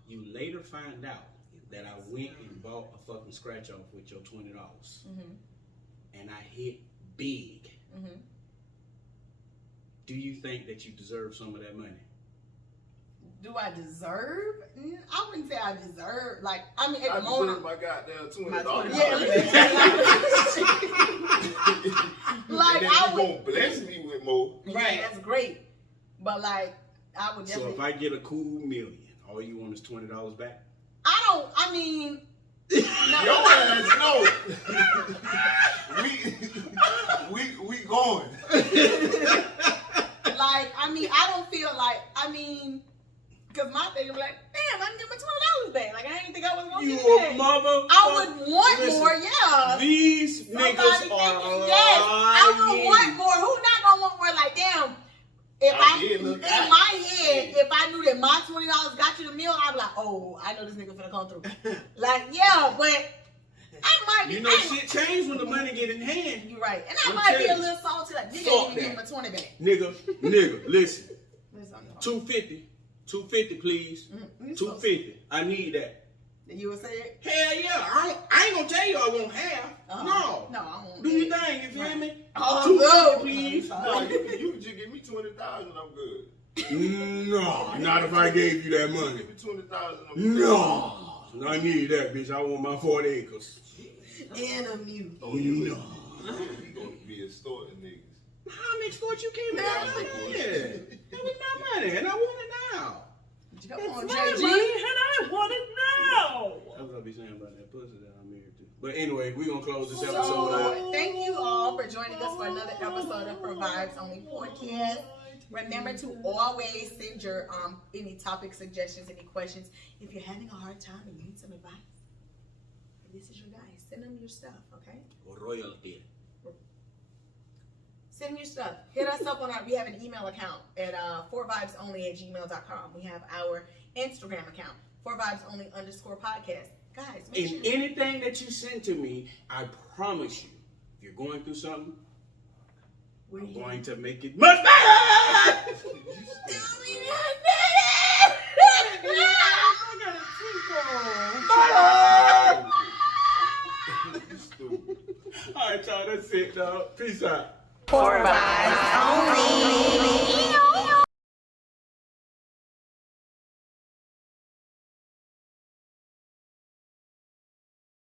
You later find out that I went and bought a fucking scratch off with your $20, Mm-hmm. and I hit big. Mm-hmm. Do you think that you deserve some of that money? Do I deserve? I wouldn't say I deserve. Like, I mean, at I the moment. deserve my goddamn My $20. Like, and then I you would. gonna bless me with more. Right, that's great. But like, I would So definitely. if I get a cool million, all you want is $20 back? I mean. Your ass, no. we going. Like, I mean, I don't feel like, because my thing is like, damn, I didn't get my $20 back. Like, I didn't think I was going to You get a it back. mother. I would want Listen, more, yeah. These Somebody niggas thinking, are yes, I would lying. want more. Who's not going to want more? Like, damn. If in my head, if I knew that my $20 got you the meal, I'd be like, oh, I know this nigga finna come through. Like, yeah, but I might be. You know, shit changed when the money get in hand. You're right. And I I'm might be a telling you. little salty, like, nigga Fuck ain't even that. give my 20 back. Nigga, listen. Listen, 250 please. 250. I need that. You would say it? Hell yeah. I ain't gonna tell you I won't have. No. No, I won't. Do your thing, you feel me? Oh, 250 please. No, you can just give me $20,000, I'm good. No, not if I gave you that money. Give me $20,000, I'm good. No. I need that, bitch. I want my 40 acres. And a mute. No. You gonna be extorting niggas. How many extort you came out of here? That was my money, and I want it now. Come on, My JG. money, and I want it now. That's what I'll be saying about that pussy that I'm married to. But anyway, we're gonna close this So, episode out. thank you all for joining us for another episode of For Vibes Only Podcast. Remember to always send your any topic suggestions, any questions. If you're having a hard time and you need some advice, this is your guy. Send them your stuff, okay? Or royalty. Send your stuff. Hit us up on we have an email account at 4vibesonly@gmail.com. We have our Instagram account, 4vibesonly_podcast. Guys, make And sure. anything that you send to me, I promise you, if you're going through something, We're I'm here. going to make it much better! You stupid. Alright, y'all, that's it, dog. Peace out. For vibes only.